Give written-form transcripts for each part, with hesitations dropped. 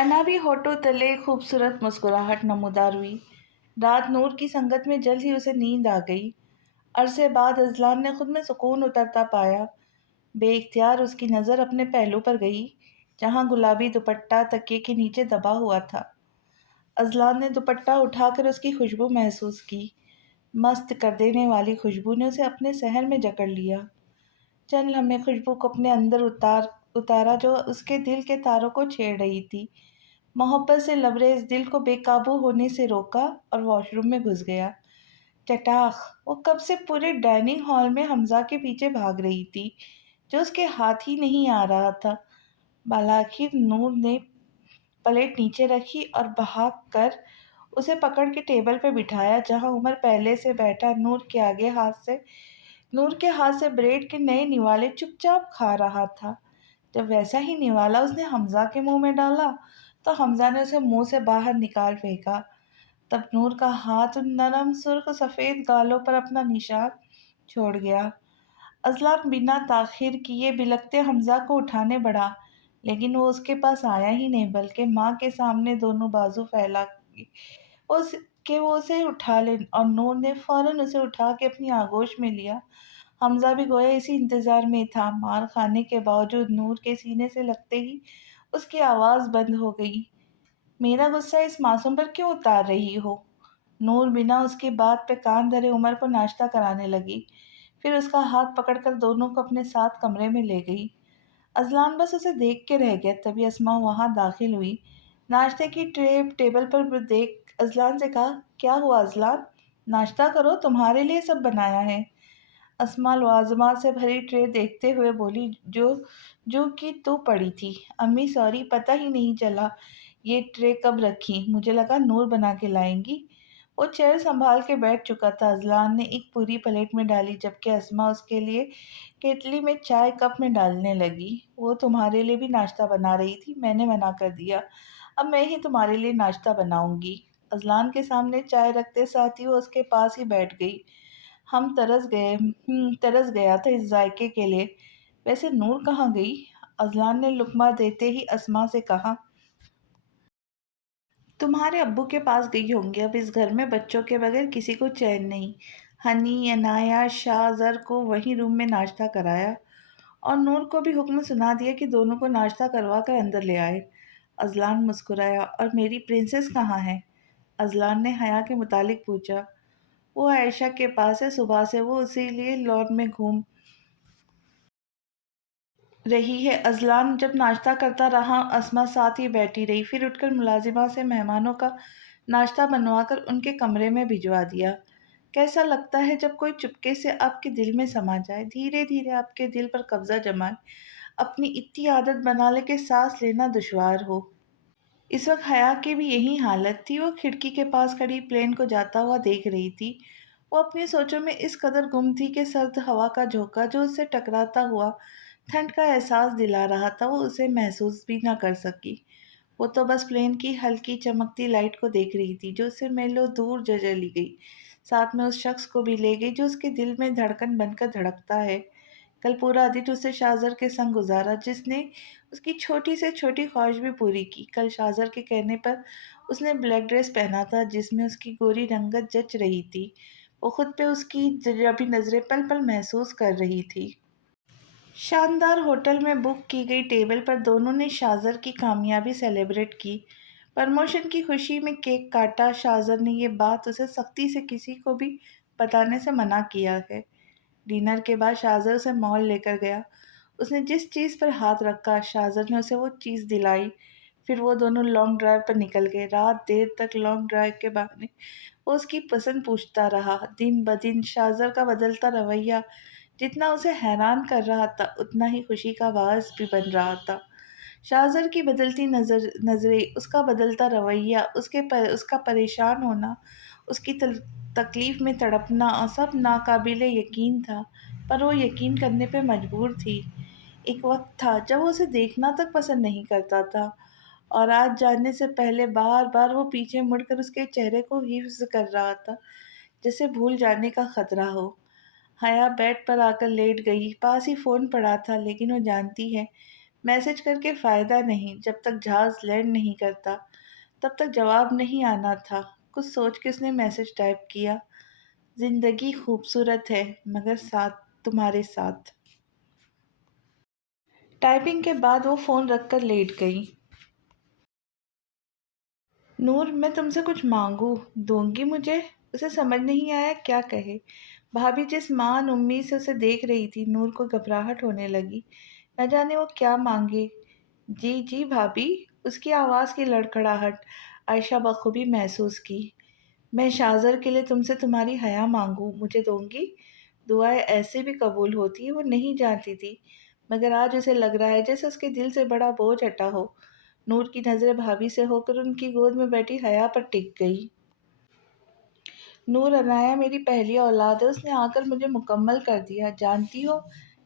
अनाबी होठों तले खूबसूरत मुस्कुराहट नमूदार हुई। रात नूर की संगत में जल्द ही उसे नींद आ गई। अरसे बाद अजलान ने खुद में सुकून उतरता पाया। बेइख्तियार उसकी नज़र अपने पहलू पर गई, जहाँ गुलाबी दुपट्टा तकिए के नीचे दबा हुआ था। अजलान ने दुपट्टा उठाकर उसकी खुशबू महसूस की। मस्त कर देने वाली खुशबू ने उसे अपने सहर में जकड़ लिया। चंद लम्हे खुशबू को अपने अंदर उतारा जो उसके दिल के तारों को छेड़ रही थी। मोहब्बत से लबरेज दिल को बेकाबू होने से रोका और वॉशरूम में घुस गया। चटाख! वो कब से पूरे डाइनिंग हॉल में हमजा के पीछे भाग रही थी, जो उसके हाथ ही नहीं आ रहा था। बालाखिर नूर ने प्लेट नीचे रखी और भाग कर उसे पकड़ के टेबल पर बिठाया, जहां उमर पहले से बैठा नूर के हाथ से ब्रेड के नए निवाले चुपचाप खा रहा था। जब वैसा ही निवाला उसने हमजा के मुंह में डाला, तो हमजा ने उसे मुंह से बाहर निकाल फेंका। तब नूर का हाथ उन नरम सुर्ख सफ़ेद गालों पर अपना निशान छोड़ गया। अजलान बिना ताखिर किए बिलखते हमजा को उठाने बढ़ा, लेकिन वो उसके पास आया ही नहीं, बल्कि माँ के सामने दोनों बाजू फैला उस वो उसे उठा ले, और नूर ने फौरन उसे उठा के अपनी आगोश में लिया। हमजा भी गोया इसी इंतजार में था। मार खाने के बावजूद नूर के सीने से लगते ही उसकी आवाज़ बंद हो गई। मेरा गुस्सा इस मासूम पर क्यों उतार रही हो? नूर बिना उसकी बात पे कान धरे उमर को नाश्ता कराने लगी। फिर उसका हाथ पकड़कर दोनों को अपने साथ कमरे में ले गई। अजलान बस उसे देख के रह गया। तभी अस्मा वहां दाखिल हुई। नाश्ते की ट्रे टेबल पर देख अजलान से कहा, क्या हुआ अजलान? नाश्ता करो, तुम्हारे लिए सब बनाया है। अस्मा लवाजमात से भरी ट्रे देखते हुए बोली, जो जो कि तू पड़ी थी। अम्मी सॉरी, पता ही नहीं चला ये ट्रे कब रखी, मुझे लगा नूर बना के लाएंगी। वो चेयर संभाल के बैठ चुका था। अजलान ने एक पूरी प्लेट में डाली, जबकि अस्मा उसके लिए केतली में चाय कप में डालने लगी। वो तुम्हारे लिए भी नाश्ता बना रही थी, मैंने मना कर दिया। अब मैं ही तुम्हारे लिए नाश्ता बनाऊंगी। अजलान के सामने चाय रखते साथ ही वो उसके पास ही बैठ गई। तरस गया था इस जायके के लिए। वैसे नूर कहाँ गई? अजलान ने लुकमा देते ही अस्मा से कहा, तुम्हारे अब्बू के पास गई होंगी। अब इस घर में बच्चों के बगैर किसी को चैन नहीं। हनी, अनाया, शाह जर को वही रूम में नाश्ता कराया और नूर को भी हुक्म सुना दिया कि दोनों को नाश्ता करवा कर अंदर ले आए। अजलान मुस्कुराया, और मेरी प्रिंसेस कहाँ है? अजलान ने हया के मुतालिक पूछा। वो आयशा के पास है, सुबह से वो उसी लिए लॉन में घूम रही है। अजलान जब नाश्ता करता रहा, अस्मा साथ ही बैठी रही। फिर उठकर मुलाजिमा से मेहमानों का नाश्ता बनवाकर उनके कमरे में भिजवा दिया। कैसा लगता है जब कोई चुपके से आपके दिल में समा जाए, धीरे धीरे आपके दिल पर कब्जा जमाए, अपनी इतनी आदत बना ले कि सांस लेना दुश्वार हो। इस वक्त हया की भी यही हालत थी। वो खिड़की के पास खड़ी प्लेन को जाता हुआ देख रही थी। वो अपनी सोचों में इस कदर गुम थी कि सर्द हवा का झोंका जो उससे टकराता हुआ ठंड का एहसास दिला रहा था, वो उसे महसूस भी ना कर सकी। वो तो बस प्लेन की हल्की चमकती लाइट को देख रही थी, जो उससे मेलों दूर चली गई, साथ में उस शख्स को भी ले गई जो उसके दिल में धड़कन बनकर धड़कता है। कल पूरा दिन उसने शाहजर के संग गुजारा, जिसने उसकी छोटी से छोटी ख्वाहिश भी पूरी की। कल शाहजर के कहने पर उसने ब्लैक ड्रेस पहना था, जिसमें उसकी गोरी रंगत जच रही थी। वो खुद पे उसकी जबी नजरें पल पल महसूस कर रही थी। शानदार होटल में बुक की गई टेबल पर दोनों ने शाहजर की कामयाबी सेलिब्रेट की। प्रमोशन की खुशी में केक काटा। शाहजर ने ये बात उसे सख्ती से किसी को भी बताने से मना किया है। डिनर के बाद शाहजर उसे मॉल लेकर गया। उसने जिस चीज़ पर हाथ रखा, शाहजर ने उसे वो चीज़ दिलाई। फिर वो दोनों लॉन्ग ड्राइव पर निकल गए। रात देर तक लॉन्ग ड्राइव के बहाने वो उसकी पसंद पूछता रहा। दिन ब दिन शाहजर का बदलता रवैया जितना उसे हैरान कर रहा था, उतना ही खुशी का बायस भी बन रहा था। शाहजर की बदलती नज़रें, उसका बदलता रवैया, उसका परेशान होना, उसकी तकलीफ में तड़पना, सब नाकाबिले यकीन था, पर वो यकीन करने पे मजबूर थी। एक वक्त था जब वो उसे देखना तक पसंद नहीं करता था, और आज जानने से पहले बार बार वो पीछे मुड़कर उसके चेहरे को हिफ्ज कर रहा था, जैसे भूल जाने का खतरा हो। हया बेड पर आकर लेट गई। पास ही फ़ोन पड़ा था, लेकिन वो जानती है मैसेज करके फ़ायदा नहीं, जब तक जहाज़ लैंड नहीं करता, तब तक जवाब नहीं आना था। कुछ सोच के उसने मैसेज टाइप किया, ज़िंदगी खूबसूरत है, मगर साथ तुम्हारे साथ। टाइपिंग के बाद वो फ़ोन रखकर लेट गई। नूर, मैं तुमसे कुछ मांगू, दोगी मुझे? उसे समझ नहीं आया क्या कहे। भाभी जिस मान उम्मीद से उसे देख रही थी, नूर को घबराहट होने लगी। न जाने वो क्या मांगे। जी जी भाभी, उसकी आवाज़ की लड़खड़ाहट आयशा बखूबी महसूस की। मैं शाज़र के लिए तुमसे तुम्हारी हया मांगू, मुझे दोगी? दुआएं ऐसे भी कबूल होती है, वो नहीं जानती थी, मगर आज उसे लग रहा है जैसे उसके दिल से बड़ा बोझ हटा हो। नूर की नज़रें भाभी से होकर उनकी गोद में बैठी हया पर टिक गई। नूर, अनाया मेरी पहली औलाद है, उसने आकर मुझे मुकम्मल कर दिया। जानती हो,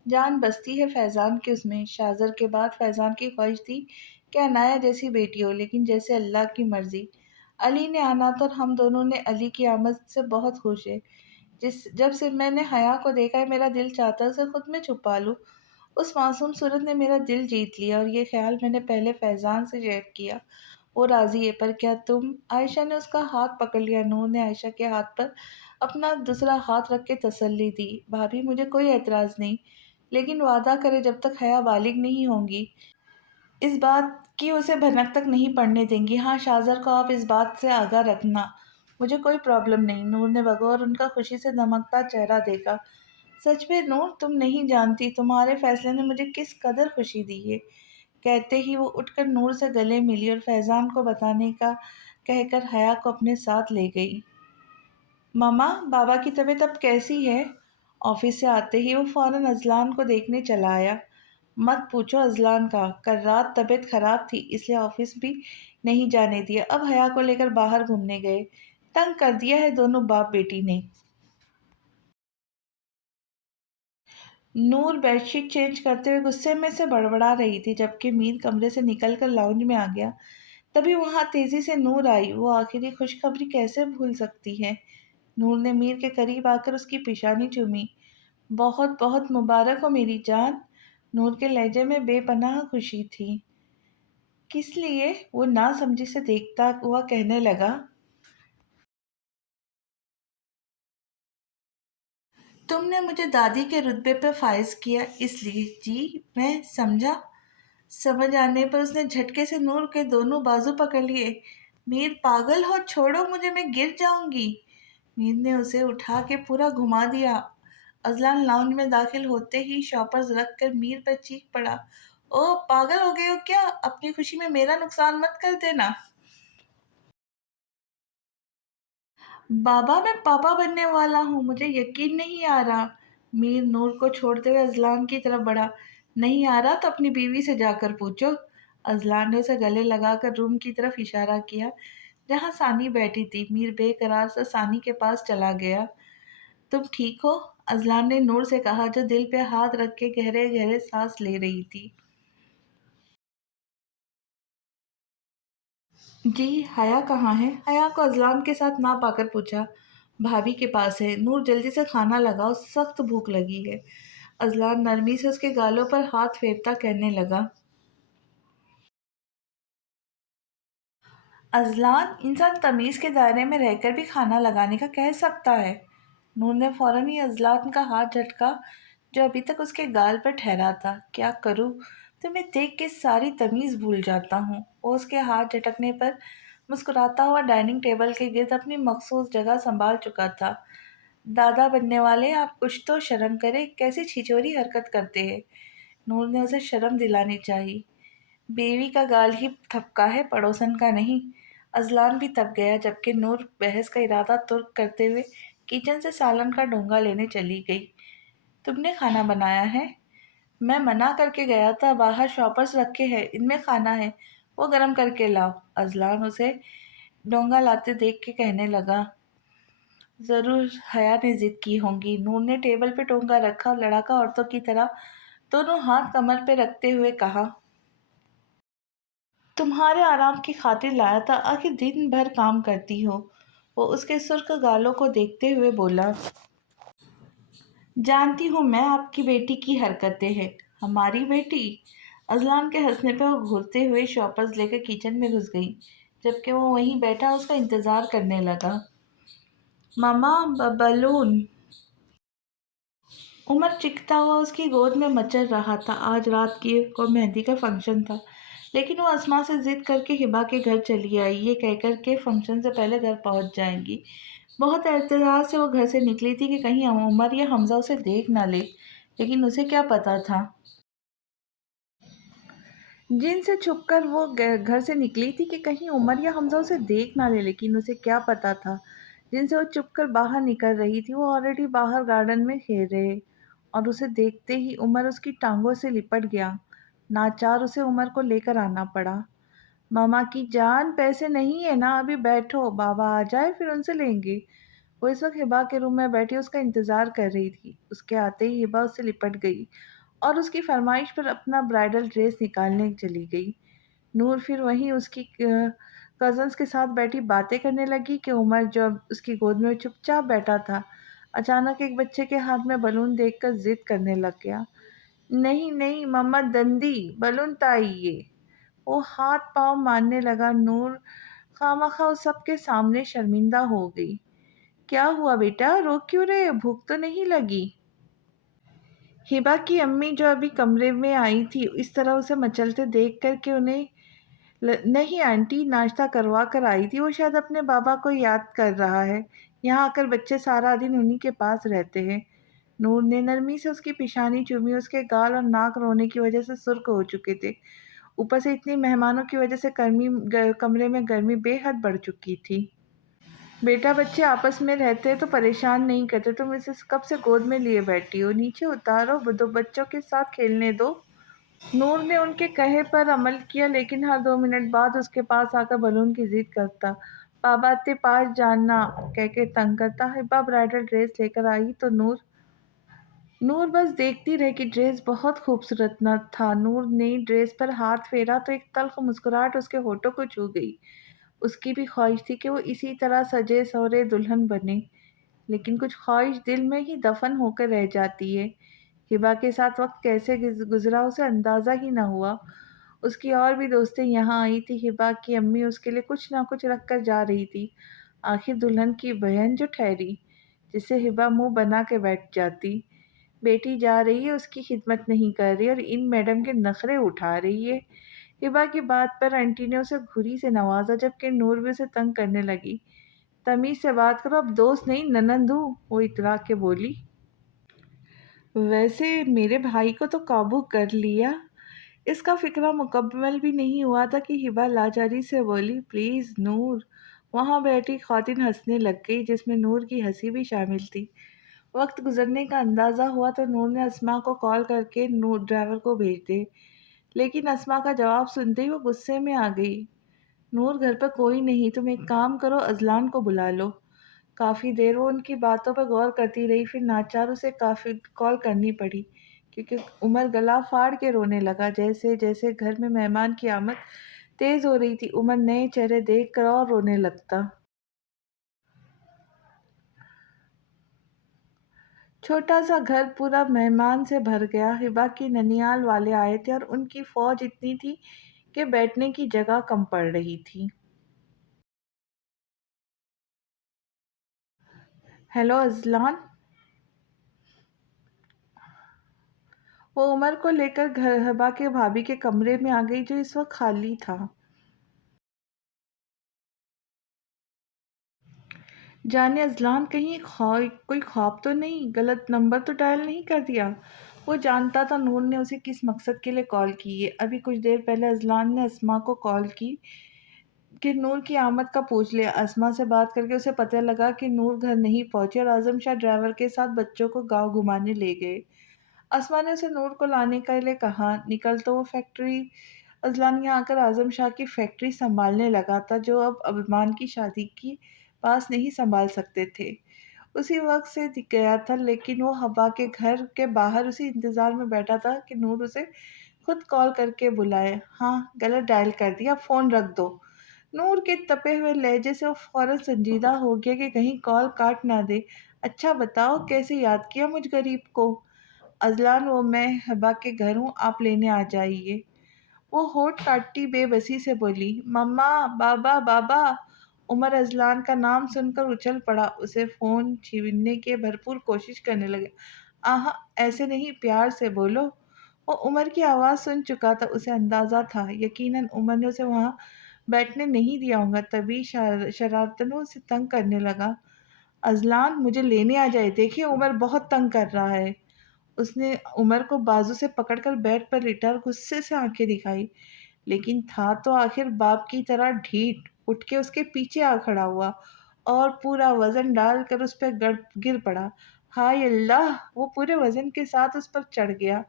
जान बसती है फैज़ान की उसमें। शाज़र के बाद फैज़ान की ख्वाहिश थी कि अनाया जैसी बेटी हो, लेकिन जैसे अल्लाह की मर्ज़ी। अली ने आना था और हम दोनों ने अली की आमद से बहुत खुश है। जब से मैंने हया को देखा है, मेरा दिल चाहता है उसे खुद में छुपा लूँ। उस मासूम सूरत ने मेरा दिल जीत लिया, और ये ख्याल मैंने पहले फैज़ान से शेयर किया। वो राज़ी है, पर क्या तुम? आयशा ने उसका हाथ पकड़ लिया। नूर ने आयशा के हाथ पर अपना दूसरा हाथ रख के तसल्ली दी। भाभी, मुझे कोई एतराज़ नहीं, लेकिन वादा करे जब तक हया बालिग नहीं होंगी, इस बात की उसे भनक तक नहीं पड़ने देंगी। हाँ, शाज़र को आप इस बात से आगाह रखना। मुझे कोई प्रॉब्लम नहीं। नूर ने बगौर उनका खुशी से दमकता चेहरा देखा। सच में नूर, तुम नहीं जानती तुम्हारे फैसले ने मुझे किस कदर खुशी दी है। कहते ही वो उठकर नूर से गले मिली और फैज़ान को बताने का कहकर हया को अपने साथ ले गई। मम्मा, बाबा की तबीयत अब कैसी है? ऑफिस से आते ही वो फौरन अजलान को देखने चला आया। मत पूछो अजलान का, कल रात तबीयत खराब थी, इसलिए ऑफिस भी नहीं जाने दिया। अब हया को लेकर बाहर घूमने गए। तंग कर दिया है दोनों बाप बेटी ने। नूर बेडशीट चेंज करते हुए गुस्से में से बड़बड़ा रही थी, जबकि मीर कमरे से निकलकर लाउंज में आ गया। तभी वहां तेजी से नूर आई। वो आखिरी खुशखबरी कैसे भूल सकती है। नूर ने मीर के करीब आकर उसकी पेशानी चूमी। बहुत बहुत मुबारक हो मेरी जान। नूर के लहजे में बेपनाह खुशी थी। किस लिए? वो ना समझी से देखता हुआ कहने लगा। तुमने मुझे दादी के रुतबे पर फाइज किया, इसलिए। जी, मैं समझा। समझ आने पर उसने झटके से नूर के दोनों बाजू पकड़ लिए। मीर, पागल हो, छोड़ो मुझे, मैं गिर जाऊंगी। मीर ने उसे उठा के पूरा घुमा दिया। अजलान लाउंज में दाखिल होते ही शॉपर्स रख कर मीर पर चीख पड़ा। ओ, पागल हो गए हो क्या? अपनी खुशी में मेरा नुकसान मत कर देना। बाबा, मैं पापा बनने वाला हूँ, मुझे यकीन नहीं आ रहा। मीर नूर को छोड़ते हुए अजलान की तरफ बढ़ा। नहीं आ रहा तो अपनी बीवी से जाकर पूछो। अजलान ने उसे गले लगाकर रूम की तरफ इशारा किया, जहाँ सानी बैठी थी। मीर बेकरार से सानी के पास चला गया। तुम ठीक हो? अजलान ने नूर से कहा, जो दिल पे हाथ रख के गहरे गहरे सांस ले रही थी। जी, हया कहाँ है? हया को अजलान के साथ ना पाकर पूछा। भाभी के पास है। नूर, जल्दी से खाना लगाओ, सख्त भूख लगी है। अजलान नरमी से उसके गालों पर हाथ फेरता कहने लगा। अजलान, इंसान तमीज़ के दायरे में रहकर भी खाना लगाने का कह सकता है। नूर ने फौरन ही अजलान का हाथ झटका, जो अभी तक उसके गाल पर ठहरा था। क्या करूं? तुम्हें देख के सारी तमीज़ भूल जाता हूँ। वो उसके हाथ झटकने पर मुस्कुराता हुआ डाइनिंग टेबल के गिर्द अपनी मखसूस जगह संभाल चुका था। दादा बनने वाले, आप कुछ तो शर्म करें, कैसी छिछोरी हरकत करते हैं। नूर ने उसे शर्म दिलानी चाहिए। बीवी का गाल ही थपका है, पड़ोसन का नहीं। अजलान भी तप गया, जबकि नूर बहस का इरादा तुर्क करते हुए किचन से सालन का डोंगा लेने चली गई। तुमने खाना बनाया है? मैं मना करके गया था, बाहर शॉपर्स रखे हैं, इनमें खाना है, वो गर्म करके लाओ। अजलान उसे डोंगा लाते देख के कहने लगा। जरूर हया ने जिद की होंगी। नूर ने टेबल पे डोंगा रखा और लड़ाका औरतों की तरह दोनों हाथ कमर पे रखते हुए कहा, तुम्हारे आराम की खातिर लाया था, आखिर दिन भर काम करती हो। वो उसके सुर्ख गालों को देखते हुए बोला। जानती हूँ मैं आपकी बेटी की हरकतें हैं। हमारी बेटी? अज़लान के हंसने पर वो घूरते हुए शॉपर्स लेकर किचन में घुस गई, जबकि वो वहीं बैठा उसका इंतज़ार करने लगा। मम्मा, बलून। उमर चिढ़ता हुआ उसकी गोद में मचल रहा था। आज रात की को मेहंदी का फंक्शन था, लेकिन वो अस्मा से जिद करके हिबा के घर चली आई, ये कहकर के फंक्शन से पहले घर पहुंच जाएंगी। बहुत एहतियात से वो घर से निकली थी कि कहीं उमर या हमजा उसे देख ना ले, लेकिन उसे क्या पता था। जिनसे छुपकर वो घर से निकली थी कि कहीं उमर या हमजा उसे देख ना ले, लेकिन उसे क्या पता था। जिनसे वो चुपकर बाहर निकल रही थी वो ऑलरेडी बाहर गार्डन में खेल रहे, और उसे देखते ही उमर उसकी टांगों से लिपट गया। नाचार उसे उमर को लेकर आना पड़ा। मामा की जान, पैसे नहीं है ना, अभी बैठो, बाबा आ जाए फिर उनसे लेंगे। वो इस वक्त हिबा के रूम में बैठी उसका इंतजार कर रही थी। उसके आते ही हिबा उससे लिपट गई और उसकी फरमाइश पर अपना ब्राइडल ड्रेस निकालने चली गई। नूर फिर वहीं उसकी कज़न्स के साथ बैठी बातें करने लगी कि उमर जो अब उसकी गोद में चुपचाप बैठा था, अचानक एक बच्चे के हाथ में बलून देखकर जिद करने लग गया। नहीं नहीं मम्मा, दंदी बलून ताई ये। वो हाथ पाँव मारने लगा। नूर खामखा उस सबके सामने शर्मिंदा हो गई। क्या हुआ बेटा, रो क्यों रहे हो? भूख तो नहीं लगी? हिबा की अम्मी जो अभी कमरे में आई थी, इस तरह उसे मचलते देख कर के उन्हें नहीं आंटी, नाश्ता करवा कर आई थी, वो शायद अपने बाबा को याद कर रहा है। यहाँ आकर बच्चे सारा दिन उन्हीं के पास रहते हैं। नूर ने नरमी से उसकी पेशानी चूमी। उसके गाल और नाक रोने की वजह से सुर्ख हो चुके थे। ऊपर से इतनी मेहमानों की वजह से कमरे में गर्मी बेहद बढ़ चुकी थी। बेटा, बच्चे आपस में रहते हैं तो परेशान नहीं करते, तुम इसे कब से गोद में लिए बैठी हो? नीचे उतारो, दो बच्चों के साथ खेलने दो। नूर ने उनके कहे पर अमल किया, लेकिन हर 2 मिनट बाद उसके पास आकर बलून की जिद करता। बाबा ते पास जाना कह के तंग करता। हिब्बा ब्राइडल ड्रेस लेकर आई तो नूर बस देखती रही कि ड्रेस बहुत खूबसूरत न था। नूर ने ड्रेस पर हाथ फेरा तो एक तल्ख मुस्कुराहट उसके होठों को छू गई। उसकी भी ख्वाहिश थी कि वो इसी तरह सजे सवरे दुल्हन बने, लेकिन कुछ ख्वाहिश दिल में ही दफन होकर रह जाती है। हिबा के साथ वक्त कैसे गुजरा उसे अंदाज़ा ही न हुआ। उसकी और भी दोस्तें यहाँ आई थी। हिबा की अम्मी उसके लिए कुछ ना कुछ रख कर जा रही थी। आखिर दुल्हन की बहन जो ठहरी, जिसे हिबा मुंह बना के बैठ जाती। बेटी जा रही है, उसकी खिदमत नहीं कर रही और इन मैडम के नखरे उठा रही है। हिबा की बात पर आंटी ने उसे घुरी से नवाजा, जबकि नूर भी उसे तंग करने लगी। तमीज से बात करो, अब दोस्त नहीं ननंद हूँ, वो इतरा के बोली। वैसे मेरे भाई को तो काबू कर लिया। इसका फिक्रा मुकम्मल भी नहीं हुआ था कि हिबा लाचारी से बोली, प्लीज़ नूर। वहाँ बैठी खातिन हंसने लग गई, जिसमें नूर की हंसी भी शामिल थी। वक्त गुजरने का अंदाज़ा हुआ तो नूर ने अस्मा को कॉल करके नूर ड्राइवर को भेज दे, लेकिन अस्मा का जवाब सुनते ही वो गुस्से में आ गई। नूर, घर पर कोई नहीं, तुम एक काम करो, अजलान को बुला लो। काफ़ी देर वो उनकी बातों पर गौर करती रही, फिर नाचार उसे काफ़ी कॉल करनी पड़ी, क्योंकि उमर गला फाड़ के रोने लगा। जैसे जैसे घर में मेहमान की आमद तेज़ हो रही थी, उमर नए चेहरे देख कर और रोने लगता। छोटा सा घर पूरा मेहमान से भर गया। हिबा की ननियाल वाले आए थे और उनकी फौज इतनी थी कि बैठने की जगह कम पड़ रही थी। Hello Azlan. वो उमर को लेकर घर हिबा के भाभी के कमरे में आ गई, जो इस वक्त खाली था। जाने अजलान कहीं कोई ख्वाब तो नहीं, गलत नंबर तो डायल नहीं कर दिया। वो जानता था नूर ने उसे किस मकसद के लिए कॉल की है। अभी कुछ देर पहले अजलान ने अस्मा को कॉल की कि नूर की आमद का पूछ लिया। अस्मा से बात करके उसे पता लगा कि नूर घर नहीं पहुंची और आजम शाह ड्राइवर के साथ बच्चों को गांव घुमाने ले गए। अस्मा ने उसे नूर को लाने के लिए कहा। निकल तो वो फैक्ट्री अजलान यहाँ आकर आजम शाह की फैक्ट्री संभालने लगा था, जो अब अभिमान की शादी की पास नहीं संभाल सकते थे। उसी वक्त से दिख गया था, लेकिन वो हवा के घर के बाहर उसी इंतजार में बैठा था कि नूर उसे खुद कॉल करके बुलाए। हाँ, गलत डायल कर दिया, फ़ोन रख दो। नूर के तपे हुए लहजे से वो फौरन संजीदा हो गया कि कहीं कॉल काट ना दे। अच्छा बताओ, कैसे याद किया मुझ गरीब को? अजलान, वो मैं हबा के घर हूँ, आप लेने आ जाइए। وہ ہوठ کاٹتی बेबसी से बोली, मम्मा, बाबा, बाबा। उमर अजलान का नाम सुनकर उछल पड़ा, उसे फोन छीनने की भरपूर कोशिश करने लगे। आहा, ऐसे नहीं, प्यार से बोलो। वो उमर की आवाज़ सुन चुका था, उसे अंदाज़ा था यकीनन उमर ने उसे वहाँ बैठने नहीं दिया होगा, तभी शरारतन उसे तंग करने लगा। अजलान, मुझे लेने आ जाए, देखिए उमर बहुत तंग कर रहा है। उसने उमर को बाजू से पकड़कर बेड पर लिटा और गुस्से से आंखें दिखाई, लेकिन था तो आखिर बाप की तरह ढीठ। उठ के उसके पीछे आ खड़ा हुआ और पूरा वजन डालकर उस पर गिर पड़ा। हाय अल्लाह! वो पूरे वजन के साथ उस पर चढ़ गया।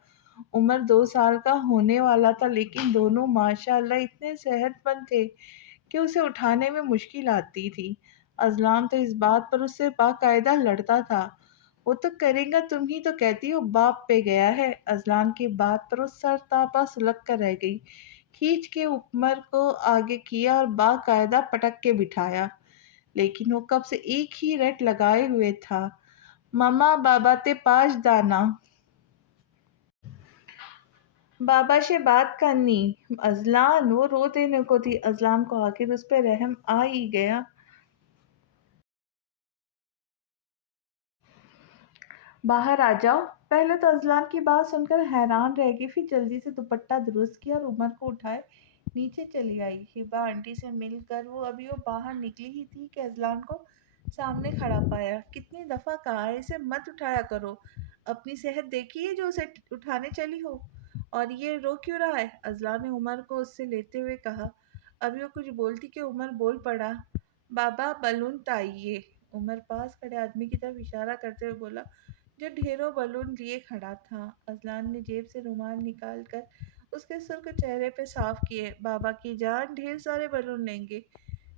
उमर 2 साल का होने वाला था, लेकिन दोनों माशाअल्लाह इतने सेहतमंद थे कि उसे उठाने में मुश्किल आती थी। अज़लान तो इस बात पर उससे बाकायदा लड़ता था। वो तो करेगा, तुम ही तो कहती हो बाप पे गया है। अज़लान की बात पर वो सरतापा सुलग कर रह गई। खींच के उमर को आगे किया और बाकायदा पटक के बिठाया, लेकिन वो कब से एक ही रट लगाए हुए था, मम्मा बाबा ते पाँच दाना। बाबा से बात करनी। अज़लान, वो रो देने को थी। अज़लान को आखिर उस पर रहम आ ही गया। बाहर आ जाओ। पहले तो अज़लान की बात सुनकर हैरान रह गई, फिर जल्दी से दुपट्टा दुरुस्त किया और उमर को उठाए नीचे चली आई। हिबा आंटी से मिलकर वो बाहर निकली ही थी कि अज़लान को सामने खड़ा पाया। कितनी दफ़ा कहा है इसे मत उठाया करो, अपनी सेहत देखी है जो उसे उठाने चली हो, और ये रो क्यों रहा है? अज़लान ने उमर को उससे लेते हुए कहा। अभी वो कुछ बोलती कि उमर बोल पड़ा, बाबा बलून ताइये। उमर पास खड़े आदमी की तरफ इशारा करते हुए बोला, जो ढेरों बलून लिए खड़ा था। अज़लान ने जेब से रुमाल निकाल कर उसके सुर्ख चेहरे पे साफ किए। बाबा की जान, ढेर सारे बलून लेंगे।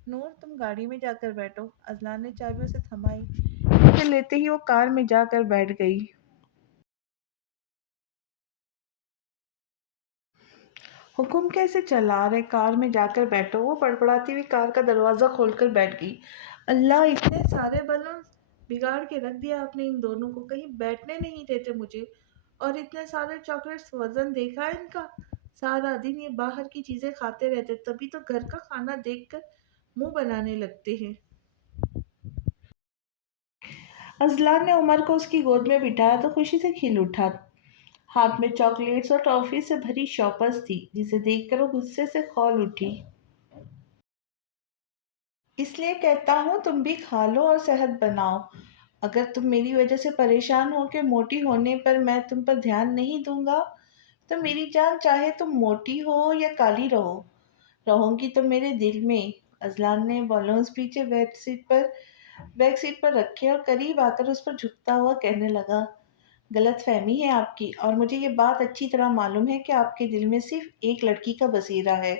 नूर, तुम गाड़ी में जाकर बैठो। अज़लान ने चाबी उसे थमाई, उसे लेते ही वो कार में जाकर बैठ गई। हुक्म कैसे चला रहे, कार में जाकर बैठो। वो बड़बड़ाती हुई कार का दरवाज़ा खोलकर बैठ गई। अल्लाह, इतने सारे बलून बिगाड़ के रख दिया आपने इन दोनों को, कहीं बैठने नहीं देते मुझे। और इतने सारे चॉकलेट्स, वजन देखा है इनका? सारा दिन ये बाहर की चीज़ें खाते रहते, तभी तो घर का खाना देखकर मुंह बनाने लगते हैं। अजलान ने उमर को उसकी गोद में बिठाया तो खुशी से खिल उठा। हाथ में चॉकलेट्स और टॉफी से भरी शॉपर्स थी, जिसे देखकर वो गुस्से से खौल उठी। इसलिए कहता हूँ तुम भी खा लो और सेहत बनाओ। अगर तुम मेरी वजह से परेशान हो के मोटी होने पर मैं तुम पर ध्यान नहीं दूंगा, तो मेरी जान, चाहे तुम मोटी हो या काली रहो, रहोगी तो मेरे दिल में। अजलान ने बॉलोन्स पीछे बैक सीट पर रखे और करीब आकर उस पर झुकता हुआ कहने लगा, गलत फहमी है आपकी, और मुझे ये बात अच्छी तरह मालूम है कि आपके दिल में सिर्फ एक लड़की का बसेरा है,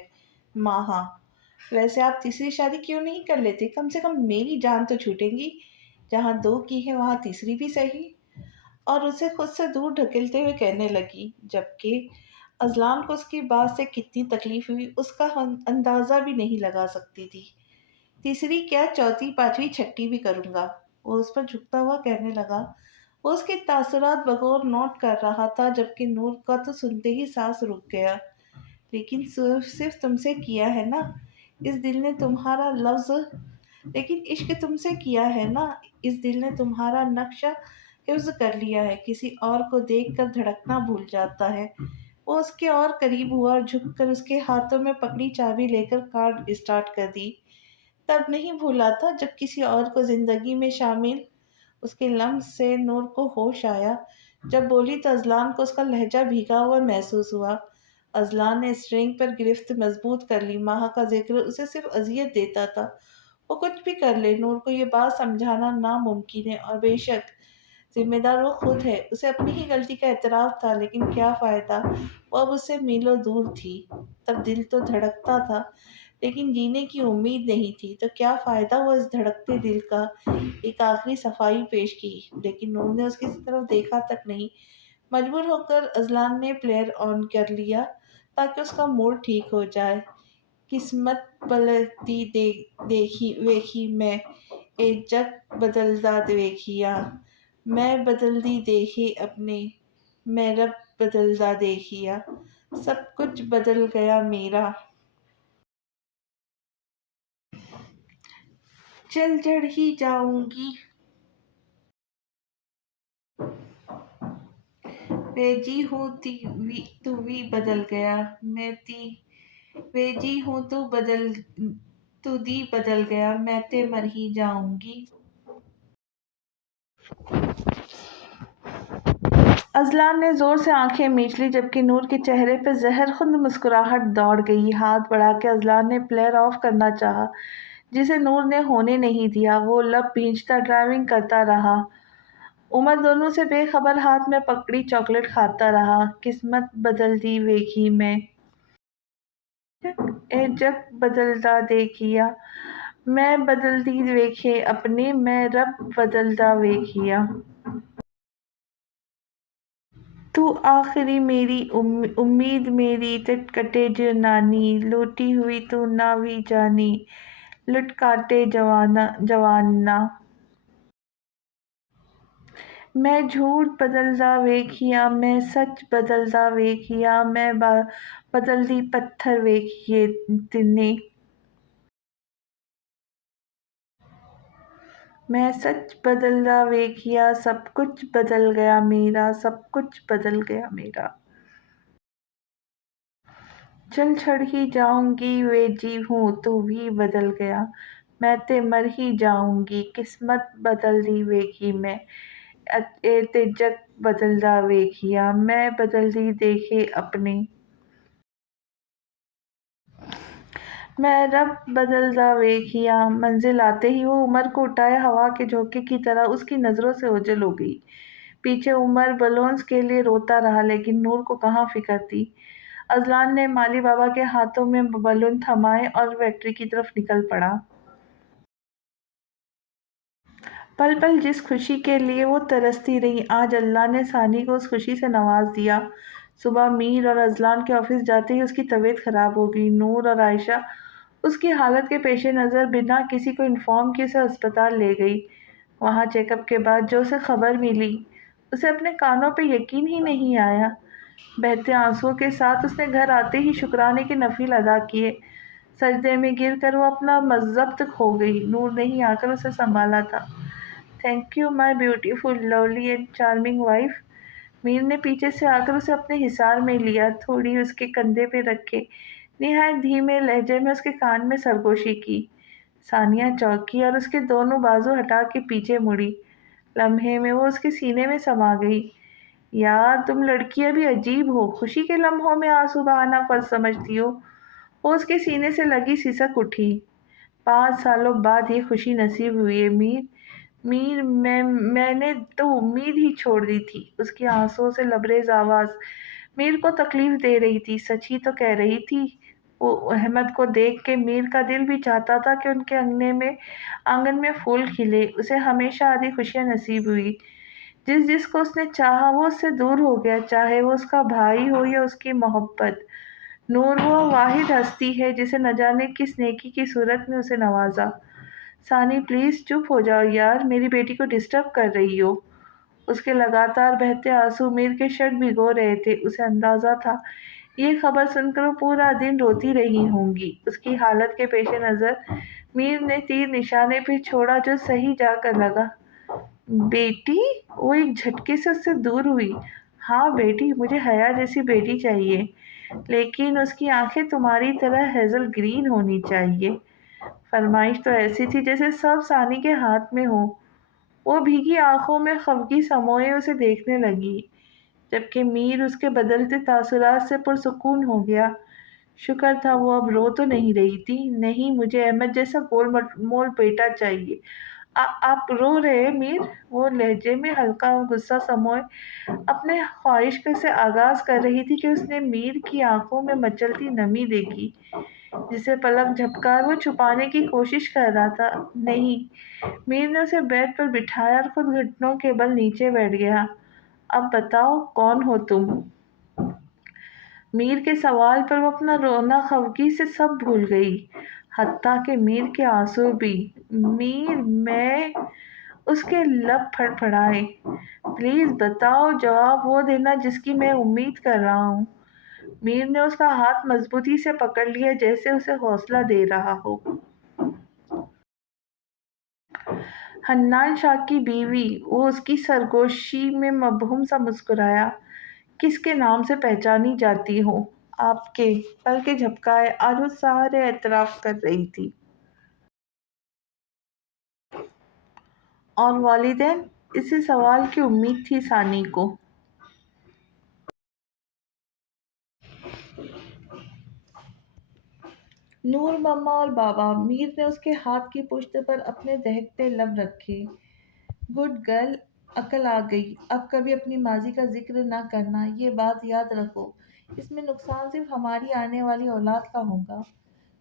माँ। हाँ, वैसे आप तीसरी शादी क्यों नहीं कर लेते? कम से कम मेरी जान तो छूटेगी। जहाँ दो की है वहाँ तीसरी भी सही। और उसे खुद से दूर ढकेलते हुए कहने लगी, जबकि अजलान को उसकी बात से कितनी तकलीफ हुई उसका अंदाज़ा भी नहीं लगा सकती थी। तीसरी क्या, चौथी, पांचवी, छठी भी करूँगा। वो उस पर झुकता हुआ कहने लगा। वो उसके तासुरात बगौर नोट कर रहा था, जबकि नूर का तो सुनते ही सांस रुक गया। लेकिन सिर्फ सिर्फ तुमसे किया है ना, इस दिल ने तुम्हारा लफ्ज़ लेकिन इश्क तुमसे किया है ना, इस दिल ने तुम्हारा नक्शा हिफ्ज कर लिया है। किसी और को देख कर धड़कना भूल जाता है। वो उसके और करीब हुआ और झुककर उसके हाथों में पकड़ी चाबी लेकर कार स्टार्ट कर दी। तब नहीं भूला था जब किसी और को जिंदगी में शामिल। उसके लम्स से नूर को होश आया। जब बोली तो अजलान को उसका लहजा भीगा हुआ महसूस हुआ। अजलान ने स्ट्रिंग पर गिरफ्त मजबूत कर ली। माह का जिक्र उसे सिर्फ अजियत देता था। वो कुछ भी कर ले, नूर को ये बात समझाना नामुमकिन है, और बेशक जिम्मेदार वो खुद है। उसे अपनी ही गलती का एतराफ़ था, लेकिन क्या फ़ायदा, वो अब उससे मीलों दूर थी। तब दिल तो धड़कता था, लेकिन जीने की उम्मीद नहीं थी। तो क्या फ़ायदा वो इस धड़कते दिल का। एक आखिरी सफाई पेश की, लेकिन नूर ने उसकी तरफ देखा तक नहीं। मजबूर होकर अजलान ने प्लेयर ऑन कर लिया ताकि उसका मूड ठीक हो जाए। किस्मत पलटती देखी वेखी मैं, ए जग बदलदा वेखिया। मैं बदलदी देखी अपने, मैं रब बदलदा देखिया। سب کچھ بدل گیا میرا. چل چڑھ ہی جاؤں گی. ویجی ہوں تو بھی بدل گیا. میں تی ویجی ہوں تو دی بدل گیا. میں تے مر ہی جاؤں گی. اذلان نے زور سے آنکھیں میچ لی جبکہ نور کے چہرے پہ زہر خند مسکراہٹ دوڑ گئی. ہاتھ بڑھا کے اذلان نے پلیئر آف کرنا چاہا جسے نور نے ہونے نہیں دیا. وہ لب بھینچتا ڈرائیونگ کرتا رہا. عمر دونوں سے بے خبر ہاتھ میں پکڑی چاکلیٹ کھاتا رہا. قسمت بدلتی ویکھی میں اے جگ بدلتا دیکھیا. میں بدلتی ویکھے اپنے. میں رب بدلتا ویکھیا. تو آخری میری امید میری ٹٹ کٹے جنانی. لوٹی ہوئی تو نہ بھی جانی. لٹ کاٹے جواننا. میں جھوٹ بدلتا ویکھیا. میں سچ بدلتا ویکھیا. میں بدلتی پتھر ویکھیے تنے. میں سچ بدلتا ویکھیا. سب کچھ بدل گیا میرا. سب کچھ بدل گیا میرا. چل چڑھ ہی جاؤں گی. ویجی ہوں تو بھی بدل گیا. میں تے مر ہی جاؤں گی. قسمت بدلتی ویکھی میں اے تے جگ بدلتا ویکھیا. میں بدلتی دیکھے اپنے. میں رب بدلتا ویکھیا. منزل آتے ہی وہ عمر کو اٹھائے ہوا کے جھونکے کی طرح اس کی نظروں سے اوجھل ہو گئی. پیچھے عمر بلونس کے لیے روتا رہا لیکن نور کو کہاں فکر تھی. اذلان نے مالی بابا کے ہاتھوں میں بلون تھمائے اور فیکٹری کی طرف نکل پڑا. پل پل جس خوشی کے لیے وہ ترستی رہی آج اللہ نے ثانی کو اس خوشی سے نواز دیا. صبح میر اور اذلان کے آفس جاتے ہی اس کی طبیعت خراب ہو گئی. نور اور عائشہ اس کی حالت کے پیش نظر بنا کسی کو انفارم کیے اسے ہسپتال لے گئی. وہاں چیک اپ کے بعد جو اسے خبر ملی اسے اپنے کانوں پہ یقین ہی نہیں آیا. بہتے آنسوؤں کے ساتھ اس نے گھر آتے ہی شکرانے کے نفل ادا کیے. سجدے میں گر کر وہ اپنا ضبط کھو گئی. نور نے ہی آ کر اسے سنبھالا تھا. Thank you my beautiful lovely and charming wife. Mir نے پیچھے سے آ کر اسے اپنے حصار میں لیا. تھوڑی اس کے کندھے پہ رکھے نہایت دھیمے لہجے میں اس کے کان میں سرگوشی کی. ثانیہ چونکی اور اس کے دونوں بازو ہٹا کے پیچھے مڑی. لمحے میں وہ اس کے سینے میں سما گئی. یار تم لڑکیاں بھی عجیب ہو. خوشی کے لمحوں میں آنسو بہانا فرض سمجھتی ہو. وہ اس کے سینے سے لگی سسک اٹھی. 5 سالوں بعد یہ خوشی نصیب ہوئی ہے میر. میر میں نے تو امید ہی چھوڑ دی تھی. اس کی آنسوؤں سے لبریز آواز میر کو تکلیف دے رہی تھی. سچ ہی تو کہہ رہی تھی. وہ احمد کو دیکھ کے میر کا دل بھی چاہتا تھا کہ ان کے آنگن میں پھول کھلے. اسے ہمیشہ آدھی خوشیاں نصیب ہوئی. جس کو اس نے چاہا وہ اس سے دور ہو گیا. چاہے وہ اس کا بھائی ہو یا اس کی محبت. نور وہ واحد ہستی ہے جسے نہ جانے کس نیکی کی صورت میں اسے نوازا. ثانی پلیز چپ ہو جاؤ یار. میری بیٹی کو ڈسٹرب کر رہی ہو. اس کے لگاتار بہتے آنسو میر کے شرٹ بھگو رہے تھے. اسے اندازہ تھا یہ خبر سن کر وہ پورا دن روتی رہی ہوں گی. اس کی حالت کے پیش نظر میر نے تیر نشانے پہ چھوڑا جو صحیح جا کر لگا. بیٹی. وہ ایک جھٹکے سے اس سے دور ہوئی. ہاں بیٹی. مجھے حیا جیسی بیٹی چاہیے لیکن اس کی آنکھیں تمہاری طرح ہیزل گرین ہونی چاہیے. فرمائش تو ایسی تھی جیسے سب ثانی کے ہاتھ میں ہو. وہ بھیگی آنکھوں میں خفگی سموئے اسے دیکھنے لگی جبکہ میر اس کے بدلتے تاثرات سے پرسکون ہو گیا. شکر تھا وہ اب رو تو نہیں رہی تھی. نہیں مجھے احمد جیسا گول مول بیٹا چاہیے. آپ رو رہے ہیں میر. وہ لہجے میں ہلکا غصہ سموئے اپنے خواہش سے آغاز کر رہی تھی کہ اس نے میر کی آنکھوں میں مچلتی نمی دیکھی جسے پلک جھپکار وہ چھپانے کی کوشش کر رہا تھا. نہیں. میر نے اسے بیڈ پر بٹھایا اور خود گھٹنوں کے بل نیچے بیٹھ گیا. اب بتاؤ کون ہو تم؟ میر کے سوال پر وہ اپنا رونا خفگی سے سب بھول گئی حتیٰ کہ میر کے آنسو بھی. میر میں اس کے لب پھڑ پھڑائے. پلیز بتاؤ. جواب وہ دینا جس کی میں امید کر رہا ہوں. میر نے اس کا ہاتھ مضبوطی سے پکڑ لیا جیسے اسے حوصلہ دے رہا ہو۔ حنان شاہ کی بیوی، وہ اس کی سرگوشی میں مبہم سا مسکرایا۔ کس کے نام سے پہچانی جاتی ہوں؟ آپ کے۔ پلکیں جھپکائے آج وہ سارے اعتراف کر رہی تھی۔ اور والدین؟ اسی سوال کی امید تھی ثانی کو۔ نور مما اور بابا۔ میر نے اس کے ہاتھ کی پشت پر اپنے دہکتے لب رکھے۔ گڈ گرل، عقل آ گئی۔ اب کبھی اپنی ماضی کا ذکر نہ کرنا، یہ بات یاد رکھو۔ اس میں نقصان صرف ہماری آنے والی اولاد کا ہوگا۔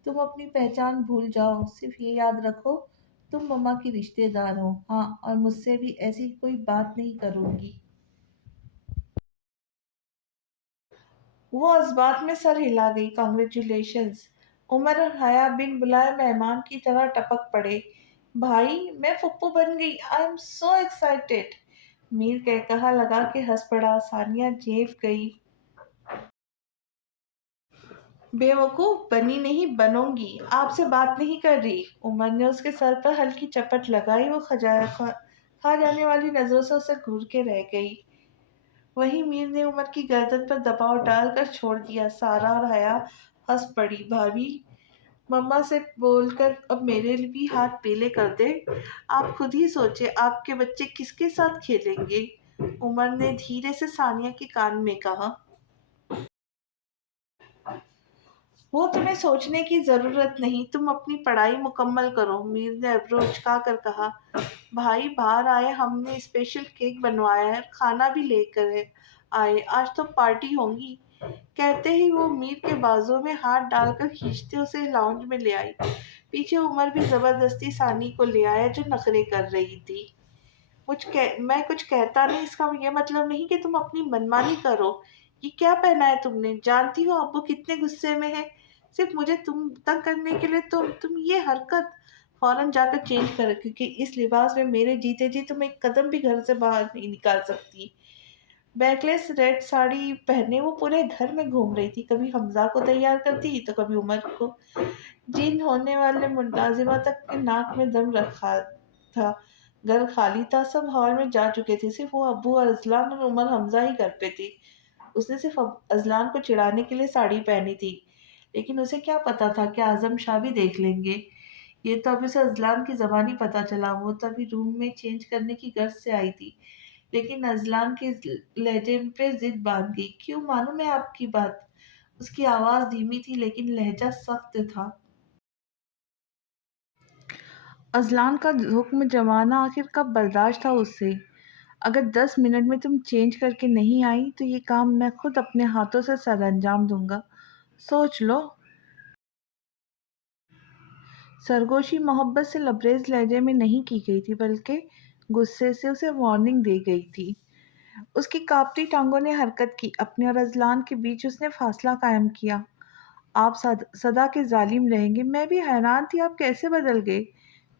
تم اپنی پہچان بھول جاؤ، صرف یہ یاد رکھو تم مما کی رشتے دار ہو۔ ہاں، اور مجھ سے بھی ایسی کوئی بات نہیں کرو گی۔ وہ اس بات میں سر ہلا گئی۔ کانگریچولیشنز۔ عمر اور حیا بن بلائے مہمان کی طرح ٹپک پڑے۔ بھائی، میں پھپھو بن گئی، آئی ایم سو ایکسائٹیڈ۔ میر کہا لگا کے ہنس پڑا۔ ثانیہ جھیپ گئی۔ بے وقوف، بنی نہیں، بنوں گی۔ آپ سے بات نہیں کر رہی۔ عمر نے اس کے سر پر ہلکی چپٹ لگائی۔ وہ کھا جانے والی نظروں سے اسے گھور کے رہ گئی۔ وہیں میر نے عمر کی گردن پر دباؤ ڈال کر چھوڑ دیا۔ سارا اور حیا ہنس پڑی۔ بھابھی، مما سے بول کر اب میرے بھی ہاتھ پیلے کر دے۔ آپ خود ہی سوچیں، آپ کے بچے کس کے ساتھ کھیلیں گے؟ عمر نے دھیرے سے ثانیہ کے کان میں کہا۔ وہ تمہیں سوچنے کی ضرورت نہیں، تم اپنی پڑھائی مکمل کرو۔ میر نے ابرو اچکا کر کہا۔ بھائی، باہر آئے، ہم نے اسپیشل کیک بنوایا ہے، کھانا بھی لے کر آئے، آج تو پارٹی ہوگی۔ کہتے ہی وہ میر کے بازو میں ہاتھ ڈال کر کھینچتے اسے لاؤنج میں لے آئی۔ پیچھے عمر بھی زبردستی ثانی کو لے آیا جو نخرے کر رہی تھی۔ میں کچھ کہتا نہیں، اس کا یہ مطلب نہیں کہ تم اپنی منمانی کرو۔ یہ کیا پہنا ہے تم نے؟ جانتی ہو ابو کتنے غصے میں ہے؟ صرف مجھے تم تنگ کرنے کے لیے تم یہ حرکت فوراً جا کر چینج کرو، کیونکہ اس لباس میں میرے جیتے جی تم ایک قدم بھی گھر سے باہر نہیں نکال سکتی۔ بیک لیس ریڈ ساڑی پہنے وہ پورے گھر میں گھوم رہی تھی، کبھی حمزہ کو تیار کرتی تو کبھی عمر کو۔ جن ہونے والے ملازمہ تک کے ناک میں دم رکھا تھا۔ گھر خالی تھا، سب ہال میں جا چکے تھے، صرف وہ ابو اور اذلان اور عمر حمزہ ہی گھر پہ تھی۔ اس نے صرف اذلان کو چڑھانے کے لیے ساڑی پہنی تھی، لیکن اسے کیا پتا تھا کہ اعظم شاہ بھی دیکھ لیں گے۔ یہ تو ابھی اسے اذلان کی زبانی پتا چلا۔ وہ تو ابھی روم میں چینج کرنے کی غرض سے آئی تھی، لیکن اذلان کے لہجے پہ ضد باندھ گئی۔ کیوں مانوں میں آپ کی بات؟ اس کی آواز دھیمی تھی لیکن لہجہ سخت تھا۔ اذلان کا حکم جمانا آخر کب برداشت تھا اس سے؟ اگر 10 منٹ میں تم چینج کر کے نہیں آئی تو یہ کام میں خود اپنے ہاتھوں سے سر انجام دوں گا، سوچ لو۔ سرگوشی محبت سے لبریز لہجے میں نہیں کی گئی تھی، بلکہ غصے سے اسے وارننگ دی گئی تھی۔ اس کی کانپتی ٹانگوں نے حرکت کی۔ اپنے اور اذلان کے بیچ اس نے فاصلہ قائم کیا۔ آپ سدا کے ظالم رہیں گے۔ میں بھی حیران تھی آپ کیسے بدل گئے،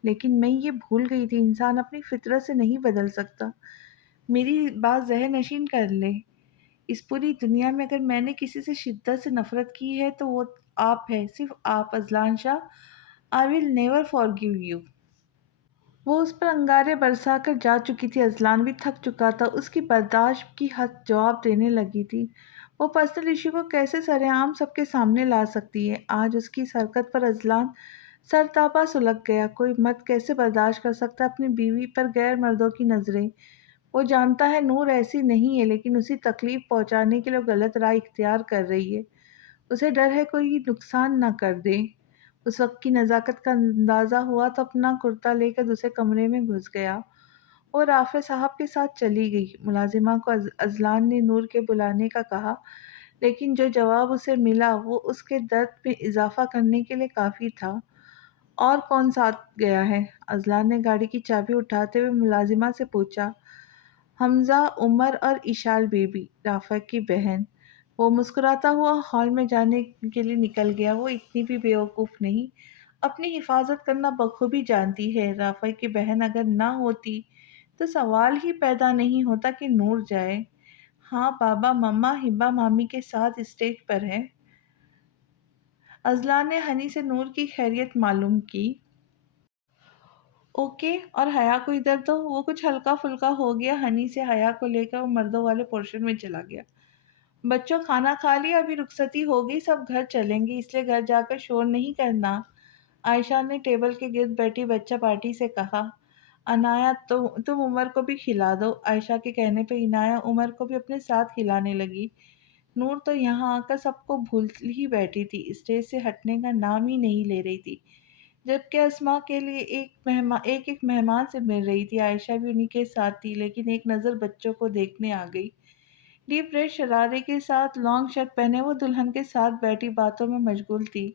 لیکن میں یہ بھول گئی تھی انسان اپنی فطرت سے نہیں بدل سکتا۔ میری بات ذہن نشین کر لے، اس پوری دنیا میں اگر میں نے کسی سے شدت سے نفرت کی ہے تو وہ آپ ہے، صرف آپ، Azlan Shah. I will never forgive you۔ وہ اس پر انگارے برسا کر جا چکی تھی۔ اذلان بھی تھک چکا تھا، اس کی برداشت کی حد جواب دینے لگی تھی۔ وہ پرسنل ایشو کو کیسے سرعام سب کے سامنے لا سکتی ہے؟ آج اس کی اس حرکت پر اذلان سر تاپا سلگ گیا۔ کوئی مرد کیسے برداشت کر سکتا اپنی بیوی پر غیر مردوں کی نظریں؟ وہ جانتا ہے نور ایسی نہیں ہے، لیکن اسے تکلیف پہنچانے کے لیے غلط راہ اختیار کر رہی ہے۔ اسے ڈر ہے کوئی نقصان نہ کر دے۔ اس وقت کی نزاکت کا اندازہ ہوا تو اپنا کرتا لے کر دوسرے کمرے میں گھس گیا۔ وہ رافع صاحب کے ساتھ چلی گئی۔ ملازمہ کو اذلان نے نور کے بلانے کا کہا، لیکن جو جواب اسے ملا وہ اس کے درد میں اضافہ کرنے کے لیے کافی تھا۔ اور کون ساتھ گیا ہے؟ اذلان نے گاڑی کی چابی اٹھاتے ہوئے ملازمہ سے پوچھا۔ حمزہ، عمر اور اشال بیبی، رافع کی بہن۔ وہ مسکراتا ہوا ہال میں جانے کے لیے نکل گیا۔ وہ اتنی بھی بیوقوف نہیں، اپنی حفاظت کرنا بخوبی جانتی ہے۔ رافع کی بہن اگر نہ ہوتی تو سوال ہی پیدا نہیں ہوتا کہ نور جائے۔ हाँ पापा मम्मा हिब्बा मामी के साथ स्टेज पर है। अजलान ने हनी से नूर की खैरियत मालूम की। ओके, और हया को इधर तो वो कुछ हल्का फुल्का हो गया। हनी से हया को लेकर वो मर्दों वाले पोर्शन में चला गया। बच्चों खाना खा लिया, अभी रुखसती हो गई, सब घर चलेंगे, इसलिए घर जाकर शोर नहीं करना। आयशा ने टेबल के गिर्द बैठी बच्चा पार्टी से कहा। अनाया तुम उमर को भी खिला दो। आयशा के कहने पर इनाया उमर को भी अपने साथ खिलाने लगी। नूर तो यहाँ आकर सबको भूल ही बैठी थी, स्टेज से हटने का नाम ही नहीं ले रही थी। जबकि अस्मा के लिए एक एक मेहमान से मिल रही थी। आयशा भी उन्हीं के साथ थी, लेकिन एक नज़र बच्चों को देखने आ गई। डीप रेड शरारे के साथ लॉन्ग शर्ट पहने वो दुल्हन के साथ बैठी बातों में मशगूल थी।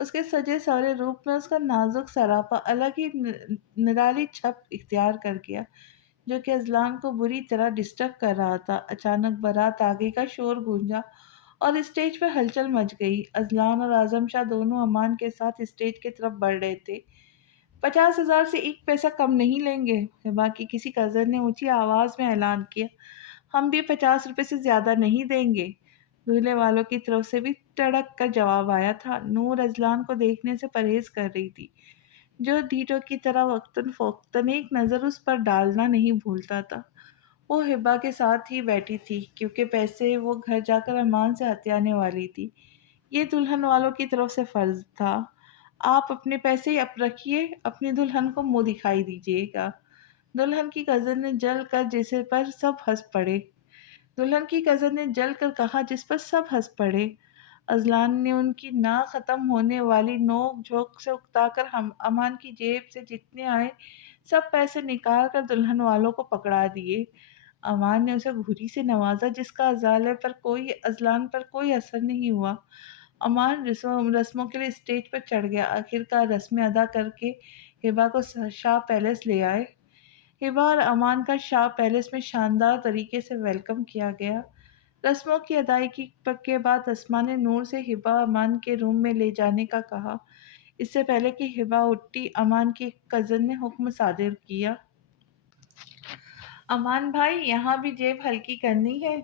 उसके सजे सवरे रूप में उसका नाजुक सरापा अलग ही निराली छप इख्तियार कर गया, जो कि अजलान को बुरी तरह डिस्टर्ब कर रहा था। अचानक बारात आगे का शोर गूंजा और स्टेज पर हलचल मच गई। अजलान और आजम शाह दोनों अमान के साथ स्टेज की तरफ बढ़ रहे थे। 50,000 से एक पैसा कम नहीं लेंगे, बाकी किसी कजन ने ऊंची आवाज में ऐलान किया। हम भी 50 रुपए से ज्यादा नहीं देंगे। दूल्हे वालों की तरफ से भी तड़क कर जवाब आया था। नूर अजलान को देखने से परहेज कर रही थी, जो ढीठों की तरह वक्तन फोक्तन एक नज़र उस पर डालना नहीं भूलता था। वो हिब्बा के साथ ही बैठी थी, क्योंकि पैसे वो घर जाकर अरमान से हथियाने वाली थी। ये दुल्हन वालों की तरफ से फर्ज था। आप अपने पैसे अब रखिए, अपनी दुल्हन को मुंह दिखाई दीजिएगा। दुल्हन की कजन ने जल कर जिसे पर सब हंस पड़े। दुल्हन की कजन ने जल कर कहा, जिस पर सब हंस पड़े। अजलान ने उनकी ना खत्म होने वाली नोक झोंक से उकताकर हम अमान की जेब से जितने आए सब पैसे निकाल कर दुल्हन वालों को पकड़ा दिए। अमान ने उसे घुरी से नवाजा, जिसका अजलान पर कोई असर नहीं हुआ। अमान रस्मों के लिए स्टेज पर चढ़ गया। आखिरकार रस्में अदा करके हिबा को शाह पैलेस ले आए। हिबा और अमान का शाह पैलेस में शानदार तरीके से वेलकम किया गया। रस्मों की अदायगी के बाद अस्मा ने नूर से हिबा अमान के रूम में ले जाने का कहा। इससे पहले कि हिबा उठी, अमान की कजन ने हुक्म सादिर किया। अमान भाई, यहाँ भी जेब हल्की करनी है।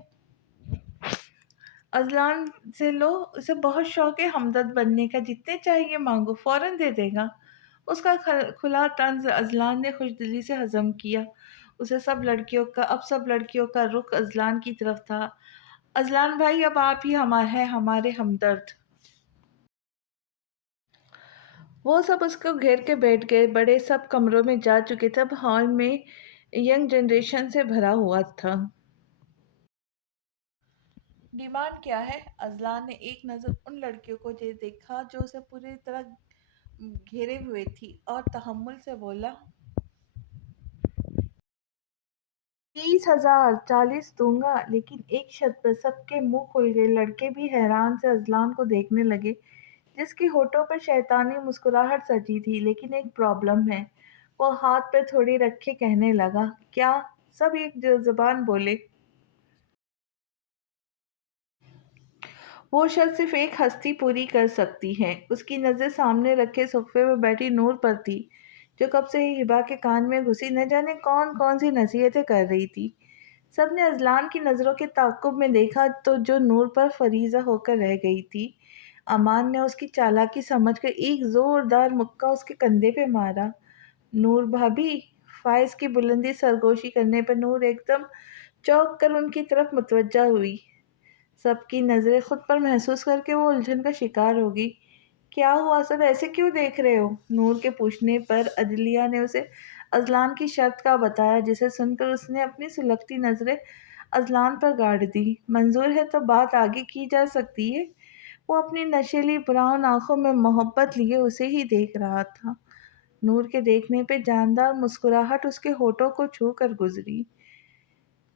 अजलान से लो, उसे बहुत शौक है हमदर्द बनने का, जितने चाहिए मांगो फौरन दे देगा। उसका खुला तंज अजलान ने खुशदिली से हजम किया। अब सब लड़कियों का रुख अजलान की तरफ था। अजलान भाई, अब आप ही हमारे हमदर्द। वो सब उसको घेर के बैठ गए। बड़े सब कमरों में जा चुके थे। अब हॉल में यंग जनरेशन से भरा हुआ था। डिमांड क्या है? अजलान ने एक नज़र उन लड़कियों को देखा जो उसे पूरी तरह घेरे हुए थी, और तहम्मुल से बोला, 30,000, 40 दूंगा। लेकिन एक शर्त पर सबके मुंह खुल गए। लड़के भी हैरान से अजलान को देखने लगे, जिसकी होठों पर शैतानी मुस्कुराहट सजी थी। लेकिन एक प्रॉब्लम है, वो हाथ पे थोड़ी रखे कहने लगा। क्या? सब एक जुबान बोले। वो शर्त सिर्फ एक हस्ती पूरी कर सकती है। उसकी नज़र सामने रखे सोफे पर बैठी नूर पर थी, जो कब से ही हिबा के कान में घुसी न जाने कौन कौन सी नसीहतें कर रही थी। सबने अजलान की नज़रों के ताक़ुब में देखा, तो जो नूर पर फरीज़ा होकर रह गई थी। अमान ने उसकी चालाकी समझकर एक ज़ोरदार मुक्का उसके कंधे पे मारा। नूर भाभी। फाइज की बुलंदी सरगोशी करने पर नूर एकदम चौंक कर उनकी तरफ मुतवज्जा हुई। सबकी नज़रें खुद पर महसूस करके वो उलझन का शिकार होगी। क्या हुआ? सब ऐसे क्यों देख रहे हो? नूर के पूछने पर अदलिया ने उसे अजलान की शर्त का बताया, जिसे सुनकर उसने अपनी सुलगती नज़रें अजलान पर गाड़ दी। मंजूर है तो बात आगे की जा सकती है। वो अपनी नशीली ब्राउन आंखों में मोहब्बत लिए उसे ही देख रहा था। नूर के देखने पे जानदार मुस्कुराहट उसके होठों को छू कर गुजरी।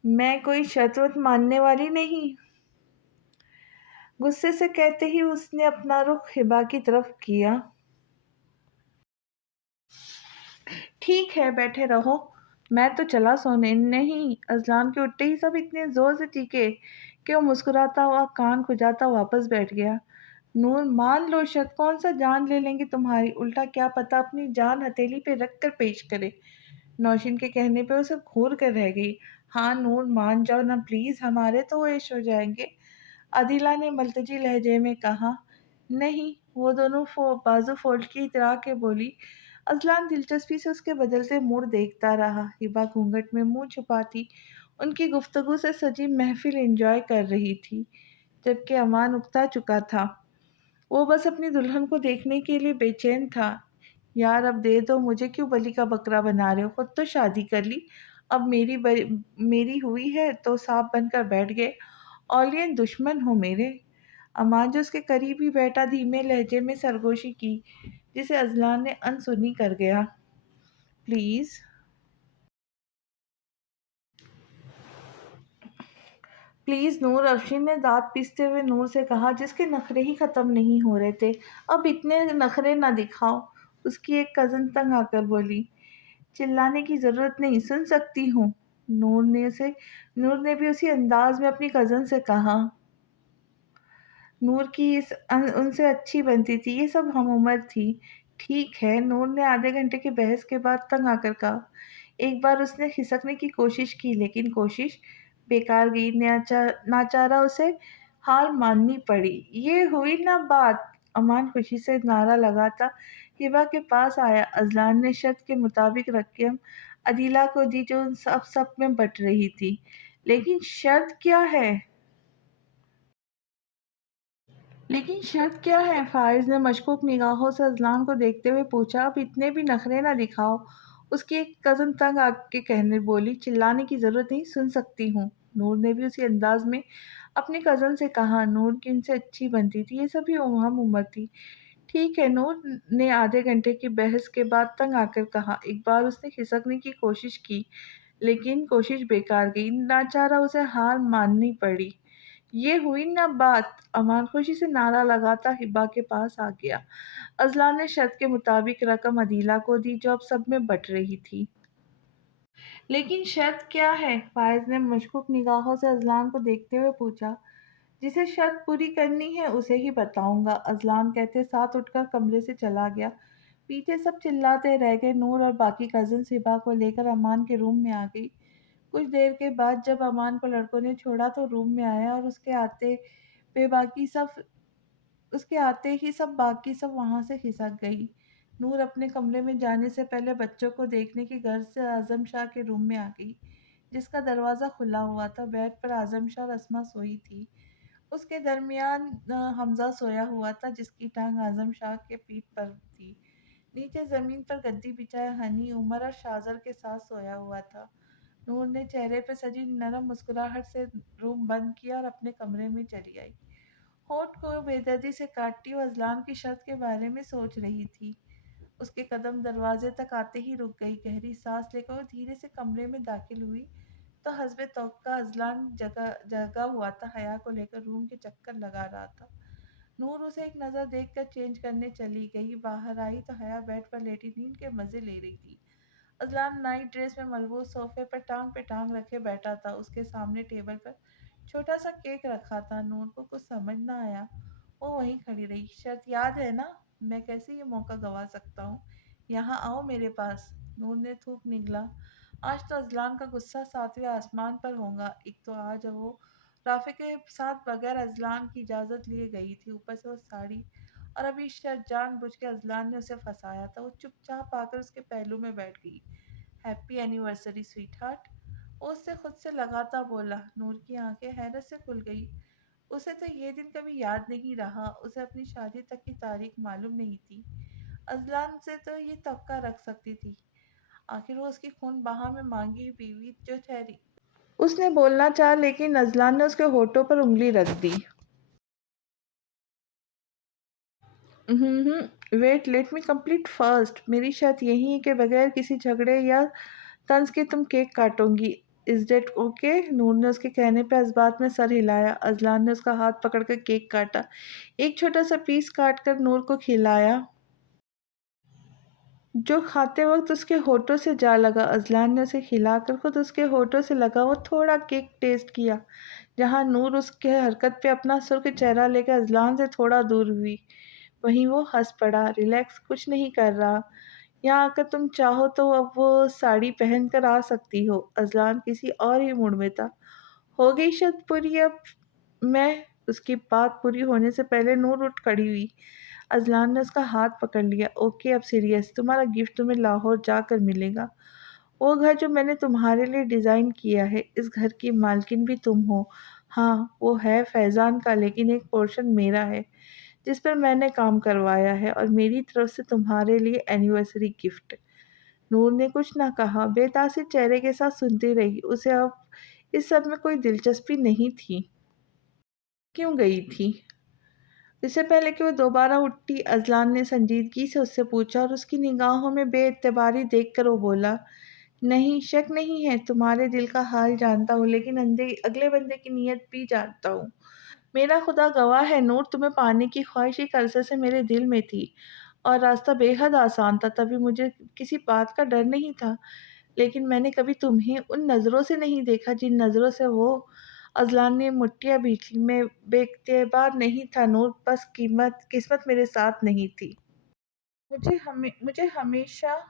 मैं कोई शर्त वत मानने वाली नहीं, गुस्से से कहते ही उसने अपना रुख हिबा की तरफ किया। ठीक है, बैठे रहो, मैं तो चला सोने। नहीं, अजलान के उठते ही सब इतने जोर से चीखे कि वो मुस्कुराता हुआ कान खुजाता वापस बैठ गया। नूर, मान लो शर्त, कौन सा जान ले लेंगे तुम्हारी, उल्टा क्या पता अपनी जान हथेली पे रख कर पेश करे। नौशीन के कहने पे उसे घूर कर रह गई। ہاں نور مان جاؤ نا پلیز، ہمارے تو عیش ہو جائیں گے، عدیلہ نے ملتجی لہجے میں کہا۔ نہیں، وہ دونوں بازو فولڈ کی طرح کے بولی۔ اذلان دلچسپی سے اس کے بدلتے موڈ دیکھتا رہا۔ ہبا گھونگھٹ میں منہ چھپاتی ان کی گفتگو سے سجی محفل انجوائے کر رہی تھی، جبکہ امان اکتا چکا تھا۔ وہ بس اپنی دلہن کو دیکھنے کے لیے بے چین تھا۔ یار اب دے دو، مجھے کیوں بلی کا بکرا بنا رہے ہو؟ خود تو شادی کر لی، اب میری ہوئی ہے تو سانپ بن کر بیٹھ گئے، اولین دشمن ہو میرے۔ امان جو اس کے قریب ہی بیٹھا دھیمے لہجے میں سرگوشی کی، جسے اذلان نے انسنی کر گیا۔ پلیز پلیز نور، افشین نے دانت پیستے ہوئے نور سے کہا، جس کے نخرے ہی ختم نہیں ہو رہے تھے۔ اب اتنے نخرے نہ دکھاؤ، اس کی ایک کزن تنگ آ کر بولی۔ چلانے کی ضرورت نہیں، سن سکتی ہوں، نور نے بھی اسی انداز میں اپنی کزن سے کہا۔ نور کی ان سے اچھی بنتی تھی، یہ سب ہم عمر تھی۔ ٹھیک ہے، نور نے آدھے گھنٹے کی بحث کے بعد تنگ آ کر کہا۔ ایک بار اس نے کھسکنے کی کوشش کی، لیکن کوشش بیکار گئی، ناچارہ اسے ہار ماننی پڑی۔ یہ ہوئی نا بات، امان خوشی سے نعرہ لگاتا ہبا کے پاس آیا۔ اذلان نے شرط کے مطابق رقم عدیلہ کو دی، جو ان سب میں بٹ رہی تھی۔ لیکن شرط کیا ہے؟ فائز نے مشکوک نگاہوں سے اذلان کو دیکھتے ہوئے پوچھا۔ اب اتنے بھی نخرے نہ دکھاؤ، اس کی ایک کزن تنگ آ کے کہنے بولی۔ چلانے کی ضرورت نہیں، سن سکتی ہوں، نور نے بھی اسی انداز میں اپنی کزن سے کہا۔ نور کی ان سے اچھی بنتی تھی، یہ سبھی ہم عمر تھی۔ ٹھیک ہے، نور نے آدھے گھنٹے کی بحث کے بعد تنگ آ کر کہا۔ ایک بار اس نے کھسکنے کی کوشش کی، لیکن کوشش بیکار گئی، ناچارہ اسے ہار ماننی پڑی۔ یہ ہوئی نا بات، امان خوشی سے نعرہ لگاتا ہبا کے پاس آ گیا۔ اذلان نے شرط کے مطابق رقم عدیلہ کو دی، جو اب سب میں بٹ رہی تھی۔ لیکن شرط کیا ہے؟ فائز نے مشکوک نگاہوں سے اذلان کو دیکھتے ہوئے پوچھا۔ جسے شرط پوری کرنی ہے اسے ہی بتاؤں گا، اذلان کہتے ساتھ اٹھ کر کمرے سے چلا گیا۔ پیچھے سب چلاتے رہ گئے۔ نور اور باقی کزنز ہبا کو لے کر امان کے روم میں آ گئی۔ کچھ دیر کے بعد جب امان کو لڑکوں نے چھوڑا تو روم میں آیا، اور اس کے آتے ہی باقی سب وہاں سے کھسک گئی۔ نور اپنے کمرے میں جانے سے پہلے بچوں کو دیکھنے کی غرض سے اعظم شاہ کے روم میں آ گئی، جس کا دروازہ کھلا ہوا تھا۔ بیڈ پر اعظم شاہ اور اسما سوئی تھی، اس کے درمیان حمزہ سویا ہوا تھا، جس کی ٹانگ اعظم شاہ کے پیٹھ پر تھی۔ نیچے زمین پر گدی بچھائے ہنی، عمر اور شازر کے ساتھ سویا ہوا تھا۔ نور نے چہرے پہ سجی نرم مسکراہٹ سے روم بند کیا اور اپنے کمرے میں چلی آئی۔ ہونٹ کو بے دردی سے کاٹتی وہ اذلان کی شرط کے بارے میں سوچ رہی تھی۔ اس کے قدم دروازے تک آتے ہی رک گئی۔ گہری سانس لے کر وہ دھیرے سے کمرے میں داخل ہوئی تو حسب توقع اذلان جگا ہوا تھا، حیا کو لے کر روم کے چکر لگا رہا تھا۔ نور اسے ایک نظر دیکھ کر چینج کرنے چلی گئی۔ باہر آئی تو حیا بیڈ پر لیٹی نیند کے مزے لے رہی تھی۔ اذلان نائٹ ڈریس میں ملبوس صوفے پر ٹانگ پہ ٹانگ رکھے بیٹھا تھا۔ اس کے سامنے ٹیبل پر چھوٹا سا کیک رکھا تھا۔ نور کو کچھ سمجھ نہ آیا، وہ وہیں کھڑی رہی۔ شرط یاد ہے نا؟ میں کیسے یہ موقع گنوا سکتا ہوں؟ یہاں آؤ میرے پاس۔ نور نے تھوک نگلا۔ آج تو اذلان کا غصہ ساتویں آسمان پر ہوگا۔ ایک تو آج وہ رافع کے ساتھ بغیر اذلان کی اجازت لیے گئی تھی، اوپر سے وہ ساڑی، اور ابھی شرط جان بوجھ کے اذلان نے اسے پھنسایا تھا۔ وہ چپ چاپ آ کر اس کے پہلو میں بیٹھ گئی۔ ہیپی اینیورسری سویٹ ہارٹ، وہ اس سے خود سے لگاتا بولا۔ نور کی آنکھیں حیرت سے کھل گئی۔ اسے تو یہ دن کبھی یاد نہیں رہا، اسے اپنی شادی تک کی تاریخ معلوم نہیں تھی۔ اذلان سے تو یہ توقع رکھ سکتی تھی، آخر وہ اس کی خون بہا میں مانگی بیوی جو ٹھہری۔ اس نے بولنا چاہا، لیکن اذلان نے اس کے ہونٹوں پر انگلی رکھ دی۔ Wait, let me complete first. میری شرط یہی ہے کہ بغیر کسی جھگڑے یا طنز کے تم کیک کاٹو گی۔ Is that okay? نور نے اس کے کہنے پہ اس بات میں سر ہلایا۔ اذلان نے اس کا ہاتھ پکڑ کر کیک کاٹا، ایک چھوٹا سا پیس کاٹ کر نور کو کھلایا، جو کھاتے وقت اس کے ہونٹوں سے جا لگا۔ اذلان نے اسے کھلا کر خود اس کے ہونٹوں سے لگا ہوا تھوڑا کیک ٹیسٹ کیا۔ جہاں نور اس کے حرکت پہ اپنا سرخ چہرہ لے کر اذلان سے تھوڑا دور ہوئی، وہیں وہ ہنس پڑا۔ ریلیکس، کچھ نہیں کر رہا، यहाँ आकर तुम चाहो तो अब वो साड़ी पहन कर आ सकती हो। अज़लान किसी और ही मूड में था। हो गई शर्त पूरी अब? मैं उसकी बात पूरी होने से पहले नूर उठ खड़ी हुई। अज़लान ने उसका हाथ पकड़ लिया। ओके अब सीरियस, तुम्हारा गिफ्ट तुम्हें लाहौर जाकर मिलेगा। वो घर जो मैंने तुम्हारे लिए डिज़ाइन किया है, इस घर की मालकिन भी तुम हो। हाँ, वो है फैज़ान का, लेकिन एक पोर्शन मेरा है, जिस पर मैंने काम करवाया है, और मेरी तरफ से तुम्हारे लिए एनिवर्सरी गिफ्ट। नूर ने कुछ ना कहा, बेतासिर चेहरे के साथ सुनती रही। उसे अब इस सब में कोई दिलचस्पी नहीं थी। क्यों गई थी? इससे पहले कि वो दोबारा उठती, अज़लान ने संजीदगी से उससे पूछा, और उसकी निगाहों में बेएतबारी देखकर वो बोला, नहीं, शक नहीं है, तुम्हारे दिल का हाल जानता हूँ, लेकिन अगले बंदे की नीयत भी जानता हूँ। मेरा खुदा गवाह है नूर, तुम्हें पाने की ख्वाहिश एक अरसे से मेरे दिल में थी, और रास्ता बेहद आसान था, तभी मुझे किसी बात का डर नहीं था। लेकिन मैंने कभी तुम्हें उन नज़रों से नहीं देखा जिन नज़रों से वो। अज़लान ने मुठ्ठियाँ भींच ली। मैं बेइख्तियार नहीं था नूर, बस किस्मत मेरे साथ नहीं थी। मुझे हमेशा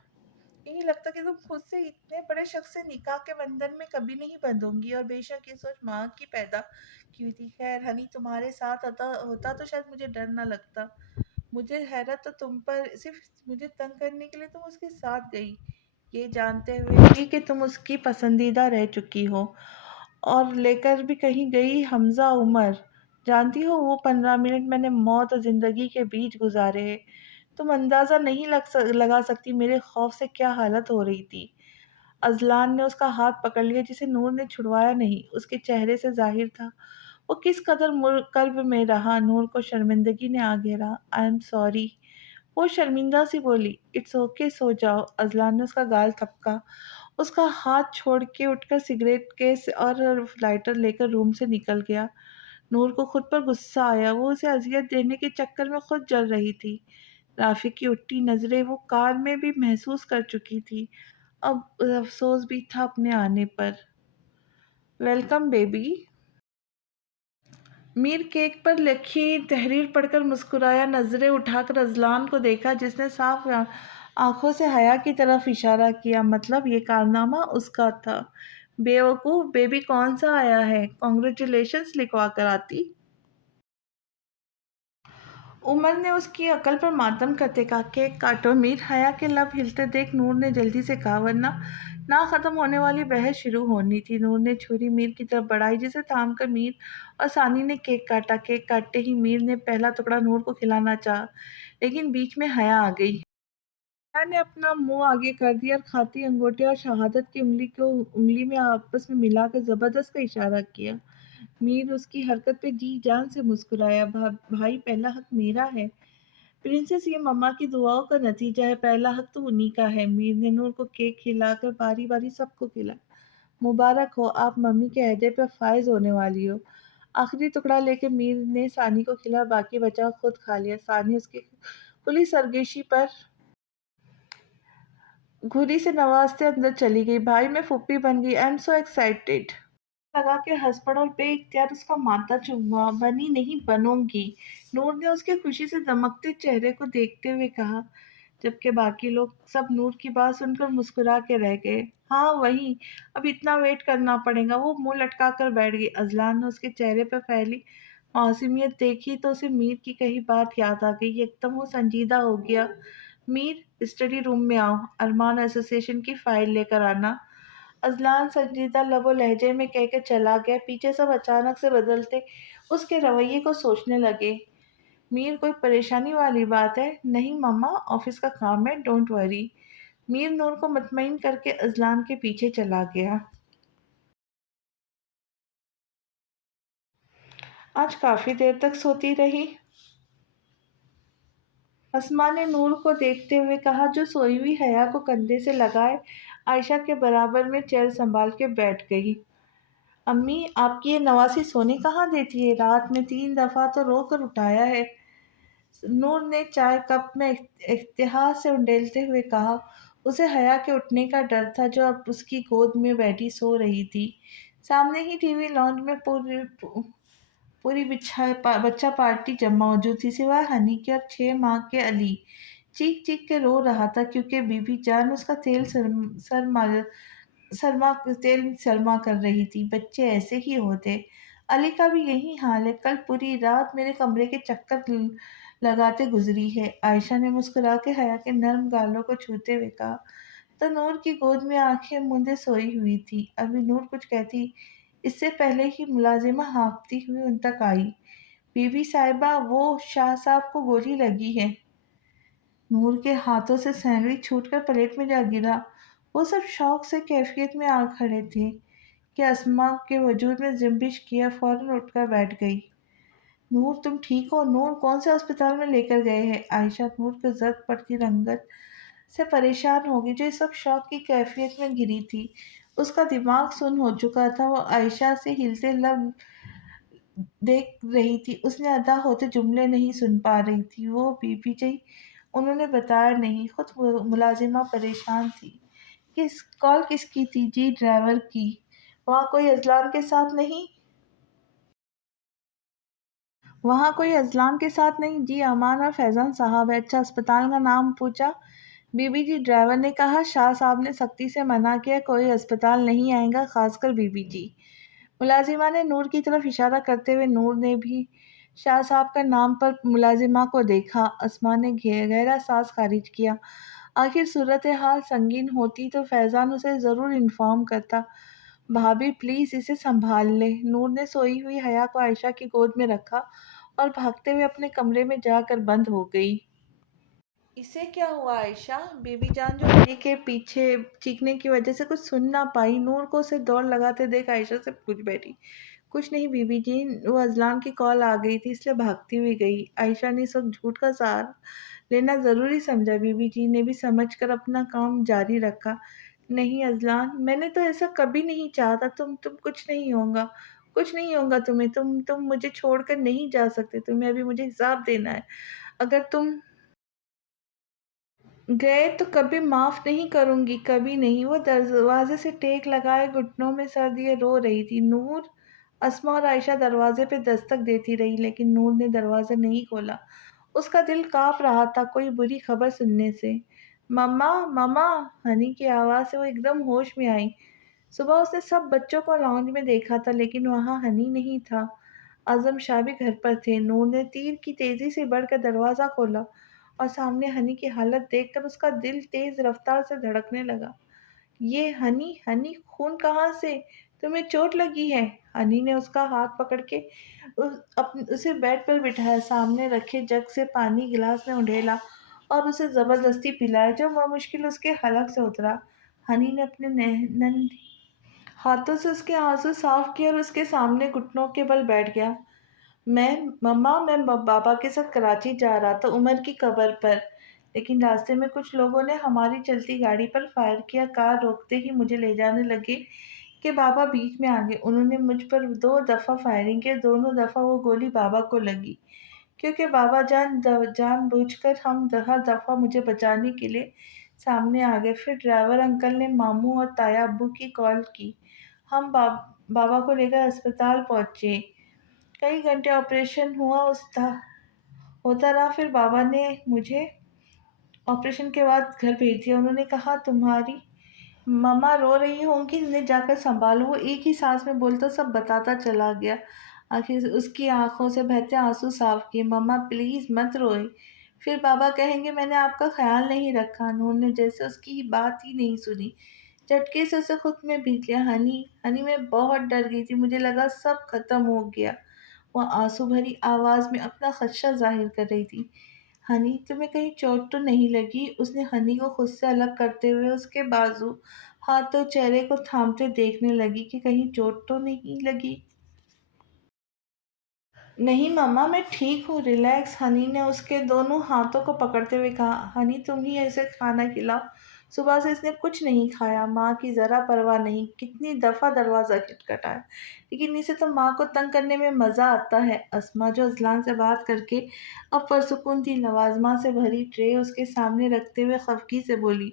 यही लगता कि तुम खुद से इतने बड़े शख्स से निकाह के बंधन में कभी नहीं बंधोगी, और बेशक ये सोच माँ की पैदा की हुई थी। खैर हनी, तुम्हारे साथ होता तो शायद मुझे डर ना लगता। मुझे हैरत तो तुम पर, सिर्फ मुझे तंग करने के लिए तुम उसके साथ गई, ये जानते हुए भी कि तुम उसकी पसंदीदा रह चुकी हो, और लेकर भी कहीं गई। हमजा उमर, जानती हो वो 15 मिनट मैंने मौत और जिंदगी के बीच गुजारे हैं। तुम अंदाजा नहीं लगा सकती मेरे खौफ से क्या हालत हो रही थी। अज़लान ने उसका हाथ पकड़ लिया, जिसे नूर ने छुड़वाया नहीं। उसके चेहरे से जाहिर था वो किस कदर कर्ब में रहा। नूर को शर्मिंदगी ने आ घेरा। आई एम सॉरी, वो शर्मिंदा सी बोली। इट्स ओके, सो जाओ। अज़लान ने उसका गाल थपका, उसका हाथ छोड़ के उठकर सिगरेट केस और लाइटर लेकर रूम से निकल गया। नूर को खुद पर गुस्सा आया। वो उसे अजियत देने के चक्कर में खुद जल रही थी। राफी की उठती नज़रें वो कार में भी महसूस कर चुकी थी। अब अफसोस भी था अपने आने पर। Welcome baby. मीर केक पर लिखी तहरीर पढ़कर मुस्कुराया। नज़रें उठाकर अजलान को देखा, जिसने साफ आंखों से हया की तरफ इशारा किया। मतलब ये कारनामा उसका था। बेवकूफ़, बेबी कौन सा आया है? कॉन्ग्रेचुलेशंस लिखवा कर आती। उमर ने उसकी अकल पर मातम करते कहा, केक काटो मीर। हया के लब हिलते देख नूर ने जल्दी से कहा, वरना ना ख़त्म होने वाली बहस शुरू होनी थी। नूर ने छुरी मीर की तरफ बढ़ाई, जिसे थाम कर मीर और सानी ने केक काटा। केक काटते ही मीर ने पहला टुकड़ा नूर को खिलाना चाहा, लेकिन बीच में हया आ गई। हया ने अपना मुंह आगे कर दिया और खाती अंगूठे और शहादत की उंगली में आपस में मिलाकर जबरदस्त का इशारा किया। मीर उसकी हरकत पे जी जान से मुस्कुराया। भाई, पहला हक मेरा है प्रिंसेस, ये मम्मा की दुआओं का नतीजा है। पहला हक तो उन्हीं का है। मीर ने नूर को केक खिलाकर बारी बारी सबको खिला। मुबारक हो, आप मम्मी के अहदे पर फायज होने वाली हो। आखिरी टुकड़ा लेके मीर ने सानी को खिला, बाकी बचा खुद खा लिया। सानी उसकी खुली सरगोशी पर घुरी से नवाजते अंदर चली गई। भाई, मैं फुप्पी बन गई, आई एम सो एक्साइटेड लगा के हंस पड़ा, और बेइख्तियार उसका माथा चूमा। बनी नहीं, बनूंगी, नूर ने उसके खुशी से दमकते चेहरे को देखते हुए कहा, जबकि बाकी लोग सब नूर की बात सुनकर मुस्कुरा के रह गए। हाँ वही, अब इतना वेट करना पड़ेगा। वो मुंह लटका कर बैठ गई। अजलान ने उसके चेहरे पर फैली मासूमियत देखी तो उसे मीर की कही बात याद आ गई। एकदम वो संजीदा हो गया। मीर, स्टडी रूम में आओ, अरमान एसोसिएशन की फाइल लेकर आना। अजलान संजीदा लबो लहजे में कह के चला गया। पीछे सब अचानक से बदलते उसके रवैये को सोचने लगे। मीर, कोई परेशानी वाली बात है? नहीं मम्मा, ऑफिस का काम है, डोंट वरी। मीर नूर को मुतमईन करके अजलान के पीछे चला गया। आज काफी देर तक सोती रही। अस्मा ने नूर को देखते हुए कहा, जो सोई हुई हया को कंधे से लगाए आयशा के बराबर में चेयर संभाल के बैठ गई। अम्मी, आपकी ये नवासी सोने कहाँ देती है? रात में 3 दफा तो रो कर उठाया है। नूर ने चाय कप में इख्तियार से उंडेलते हुए कहा। उसे हया के उठने का डर था, जो अब उसकी गोद में बैठी सो रही थी। सामने ही टीवी लॉन्च में पूरी बच्चा पार्टी जमा मौजूद थी, सिवाय हनी के और 6 माह के अली। चीख चीख के रो रहा था क्योंकि बीबी जान उसका तेल शर्मा कर रही थी। बच्चे ऐसे ही होते। अली का भी यही हाल है। कल पूरी रात मेरे कमरे के चक्कर लगाते गुजरी है। आयशा ने मुस्कुरा के हया के नर्म गालों को छूते हुए कहा। तो नूर की गोद में आंखें मूंदे सोई हुई थी। अभी नूर कुछ कहती इससे पहले ही मुलाजिमा हाँफती हुई उन तक आई। बीबी साहिबा, वो शाह साहब को गोली लगी है। नूर के हाथों से सैंडविच छूटकर प्लेट में जा गिरा। वो सब शौक से कैफियत में आ खड़े थे कि अस्मा के वजूद में जिम्बिश किया फौरन उठकर बैठ गई। नूर, तुम ठीक हो? नूर, कौन से अस्पताल में लेकर गए हैं? आयशा नूर को जद पड़ती रंगत से परेशान हो गई, जो इस वक्त शौक की कैफियत में गिरी थी। उसका दिमाग सुन्न हो चुका था। वो आयशा से हिलते लब देख रही थी। उसने अदा होते जुमले नहीं सुन पा रही थी। वो बीबी जी, उन्होंने बताया नहीं। खुद मुलाजिमा परेशान थी। कॉल किसकी थी? जी, ड्राइवर की। वहाँ कोई अजलान के साथ नहीं? वहाँ कोई अजलान के साथ नहीं? जी, अमान और फैजान साहब है। अच्छा, अस्पताल का नाम पूछा? बीबी जी, ड्राइवर ने कहा शाह साहब ने सख्ती से मना किया, कोई अस्पताल नहीं आएगा, खासकर बीबी जी। मुलाजिमा ने नूर की तरफ इशारा करते हुए नूर ने भी शाह साहब का नाम पर मुलाजिमा को देखा। अस्मा ने गहरा सांस खारिज किया। आखिर सूरत हाल संगीन होती तो फैजान उसे ज़रूर इन्फॉर्म करता। भाभी प्लीज़ इसे संभाल ले। नूर ने सोई हुई हया को आयशा की गोद में रखा और भागते हुए अपने कमरे में जाकर बंद हो गई। इसे क्या हुआ आयशा? बीबी जान, जो हनी के पीछे चीखने की वजह से कुछ सुन ना पाई, नूर को उसे दौड़ लगाते देख आयशा से पूछ बैठी। कुछ नहीं बीबी जी, वो अजलान की कॉल आ गई थी इसलिए भागती हुई गई। आयशा ने इस वक्त झूठ का सहारा लेना जरूरी समझा। बीबी जी ने भी समझकर अपना काम जारी रखा। नहीं अजलान, मैंने तो ऐसा कभी नहीं चाहा था। तुम कुछ नहीं होगा। कुछ नहीं होगा तुम्हें। तुम मुझे छोड़कर नहीं जा सकते। तुम्हें अभी मुझे हिसाब देना है। अगर तुम गए तो कभी माफ नहीं करूंगी, कभी नहीं। वो दरवाजे से टेक लगाए घुटनों में सर दिए रो रही थी। नूर, अस्मा और आयशा दरवाजे पे दस्तक देती रही, लेकिन नूर ने दरवाजा नहीं खोला। उसका दिल कांप रहा था कोई बुरी खबर सुनने से। मम्मा, मम्मा, हनी की आवाज़ से वो एकदम होश में आई। सुबह उसने सब बच्चों को लाउंज में देखा था, लेकिन वहाँ हनी नहीं था। आजम शाह भी घर पर थे। नूर ने तीर की तेजी से बढ़कर दरवाज़ा खोला और सामने हनी की हालत देखकर उसका दिल तेज रफ्तार से धड़कने लगा। ये हनी, हनी, खून कहाँ से? तुम्हें चोट लगी है? हनी ने उसका हाथ पकड़ के उसे बेड पर बिठाया, सामने रखे जग से पानी गिलास में उंडेला और उसे जबरदस्ती पिलाया, जो मुश्किल उसके हलक से उतरा। हनी ने अपने नन्हे हाथों से उसके आंसू साफ किए और उसके सामने घुटनों के बल बैठ गया। मैं बाबा के साथ कराची जा रहा था, उमर की कब्र पर। लेकिन रास्ते में कुछ लोगों ने हमारी चलती गाड़ी पर फायर किया। कार रोकते ही मुझे ले जाने लगे कि बाबा बीच में आ गए। उन्होंने मुझ पर 2 दफ़ा फायरिंग की। दोनों दफ़ा वो गोली बाबा को लगी, क्योंकि बाबा जानबूझकर हर दफ़ा मुझे बचाने के लिए सामने आ गए। फिर ड्राइवर अंकल ने मामू और ताया अब्बू की कॉल की। हम बाबा को लेकर अस्पताल पहुंचे। कई घंटे ऑपरेशन होता रहा। फिर बाबा ने मुझे ऑपरेशन के बाद घर भेज दिया। उन्होंने कहा तुम्हारी मम्मा रो रही होंगी, इन्हें जाकर संभालो। वो एक ही सांस में बोलता सब बताता चला गया। आखिर उसकी आंखों से बहते आंसू साफ किए। मम्मा प्लीज मत रोए, फिर बाबा कहेंगे मैंने आपका ख्याल नहीं रखा। नूर ने जैसे उसकी बात ही नहीं सुनी, झटके से उसे खुद में भीग लिया। हनी, हनी, मैं बहुत डर गई थी, मुझे लगा सब खत्म हो गया। वह आंसू भरी आवाज में अपना खदशा जाहिर कर रही थी। हनी, तुम्हें कहीं चोट तो नहीं लगी? उसने हनी को खुद से अलग करते हुए उसके बाजू, हाथों, चेहरे को थामते देखने लगी कि कहीं चोट तो नहीं लगी। नहीं मम्मा, मैं ठीक हूँ, रिलैक्स। हनी ने उसके दोनों हाथों को पकड़ते हुए कहा। हनी, तुम ही ऐसे खाना खिलाओ। सुबह से इसने कुछ नहीं खाया। माँ की ज़रा परवाह नहीं। कितनी दफ़ा दरवाज़ा खटखटाया, लेकिन इसे तो माँ को तंग करने में मज़ा आता है। अस्मा, जो अजलान से बात करके अब पुरसुकून थी, लवाजमा से भरी ट्रे उसके सामने रखते हुए खफगी से बोली।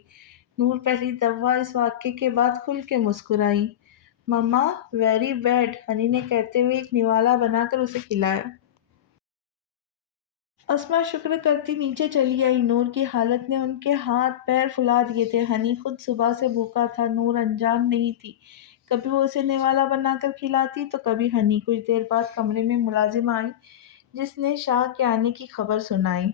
नूर पहली दफ़ा इस वाक़े के बाद खुल के मुस्कुराई। मम्मा, वेरी बैड, हनी ने कहते हुए एक निवाला बनाकर उसे खिलाया। اسما شکر کرتی نیچے چلی آئی۔ نور کی حالت نے ان کے ہاتھ پیر پھلا دیے تھے۔ ہنی خود صبح سے بھوکا تھا، نور انجان نہیں تھی۔ کبھی وہ اسے نوالا بنا کر کھلاتی تو کبھی ہنی۔ کچھ دیر بعد کمرے میں ملازمہ آئی جس نے شاہ کے آنے کی خبر سنائی۔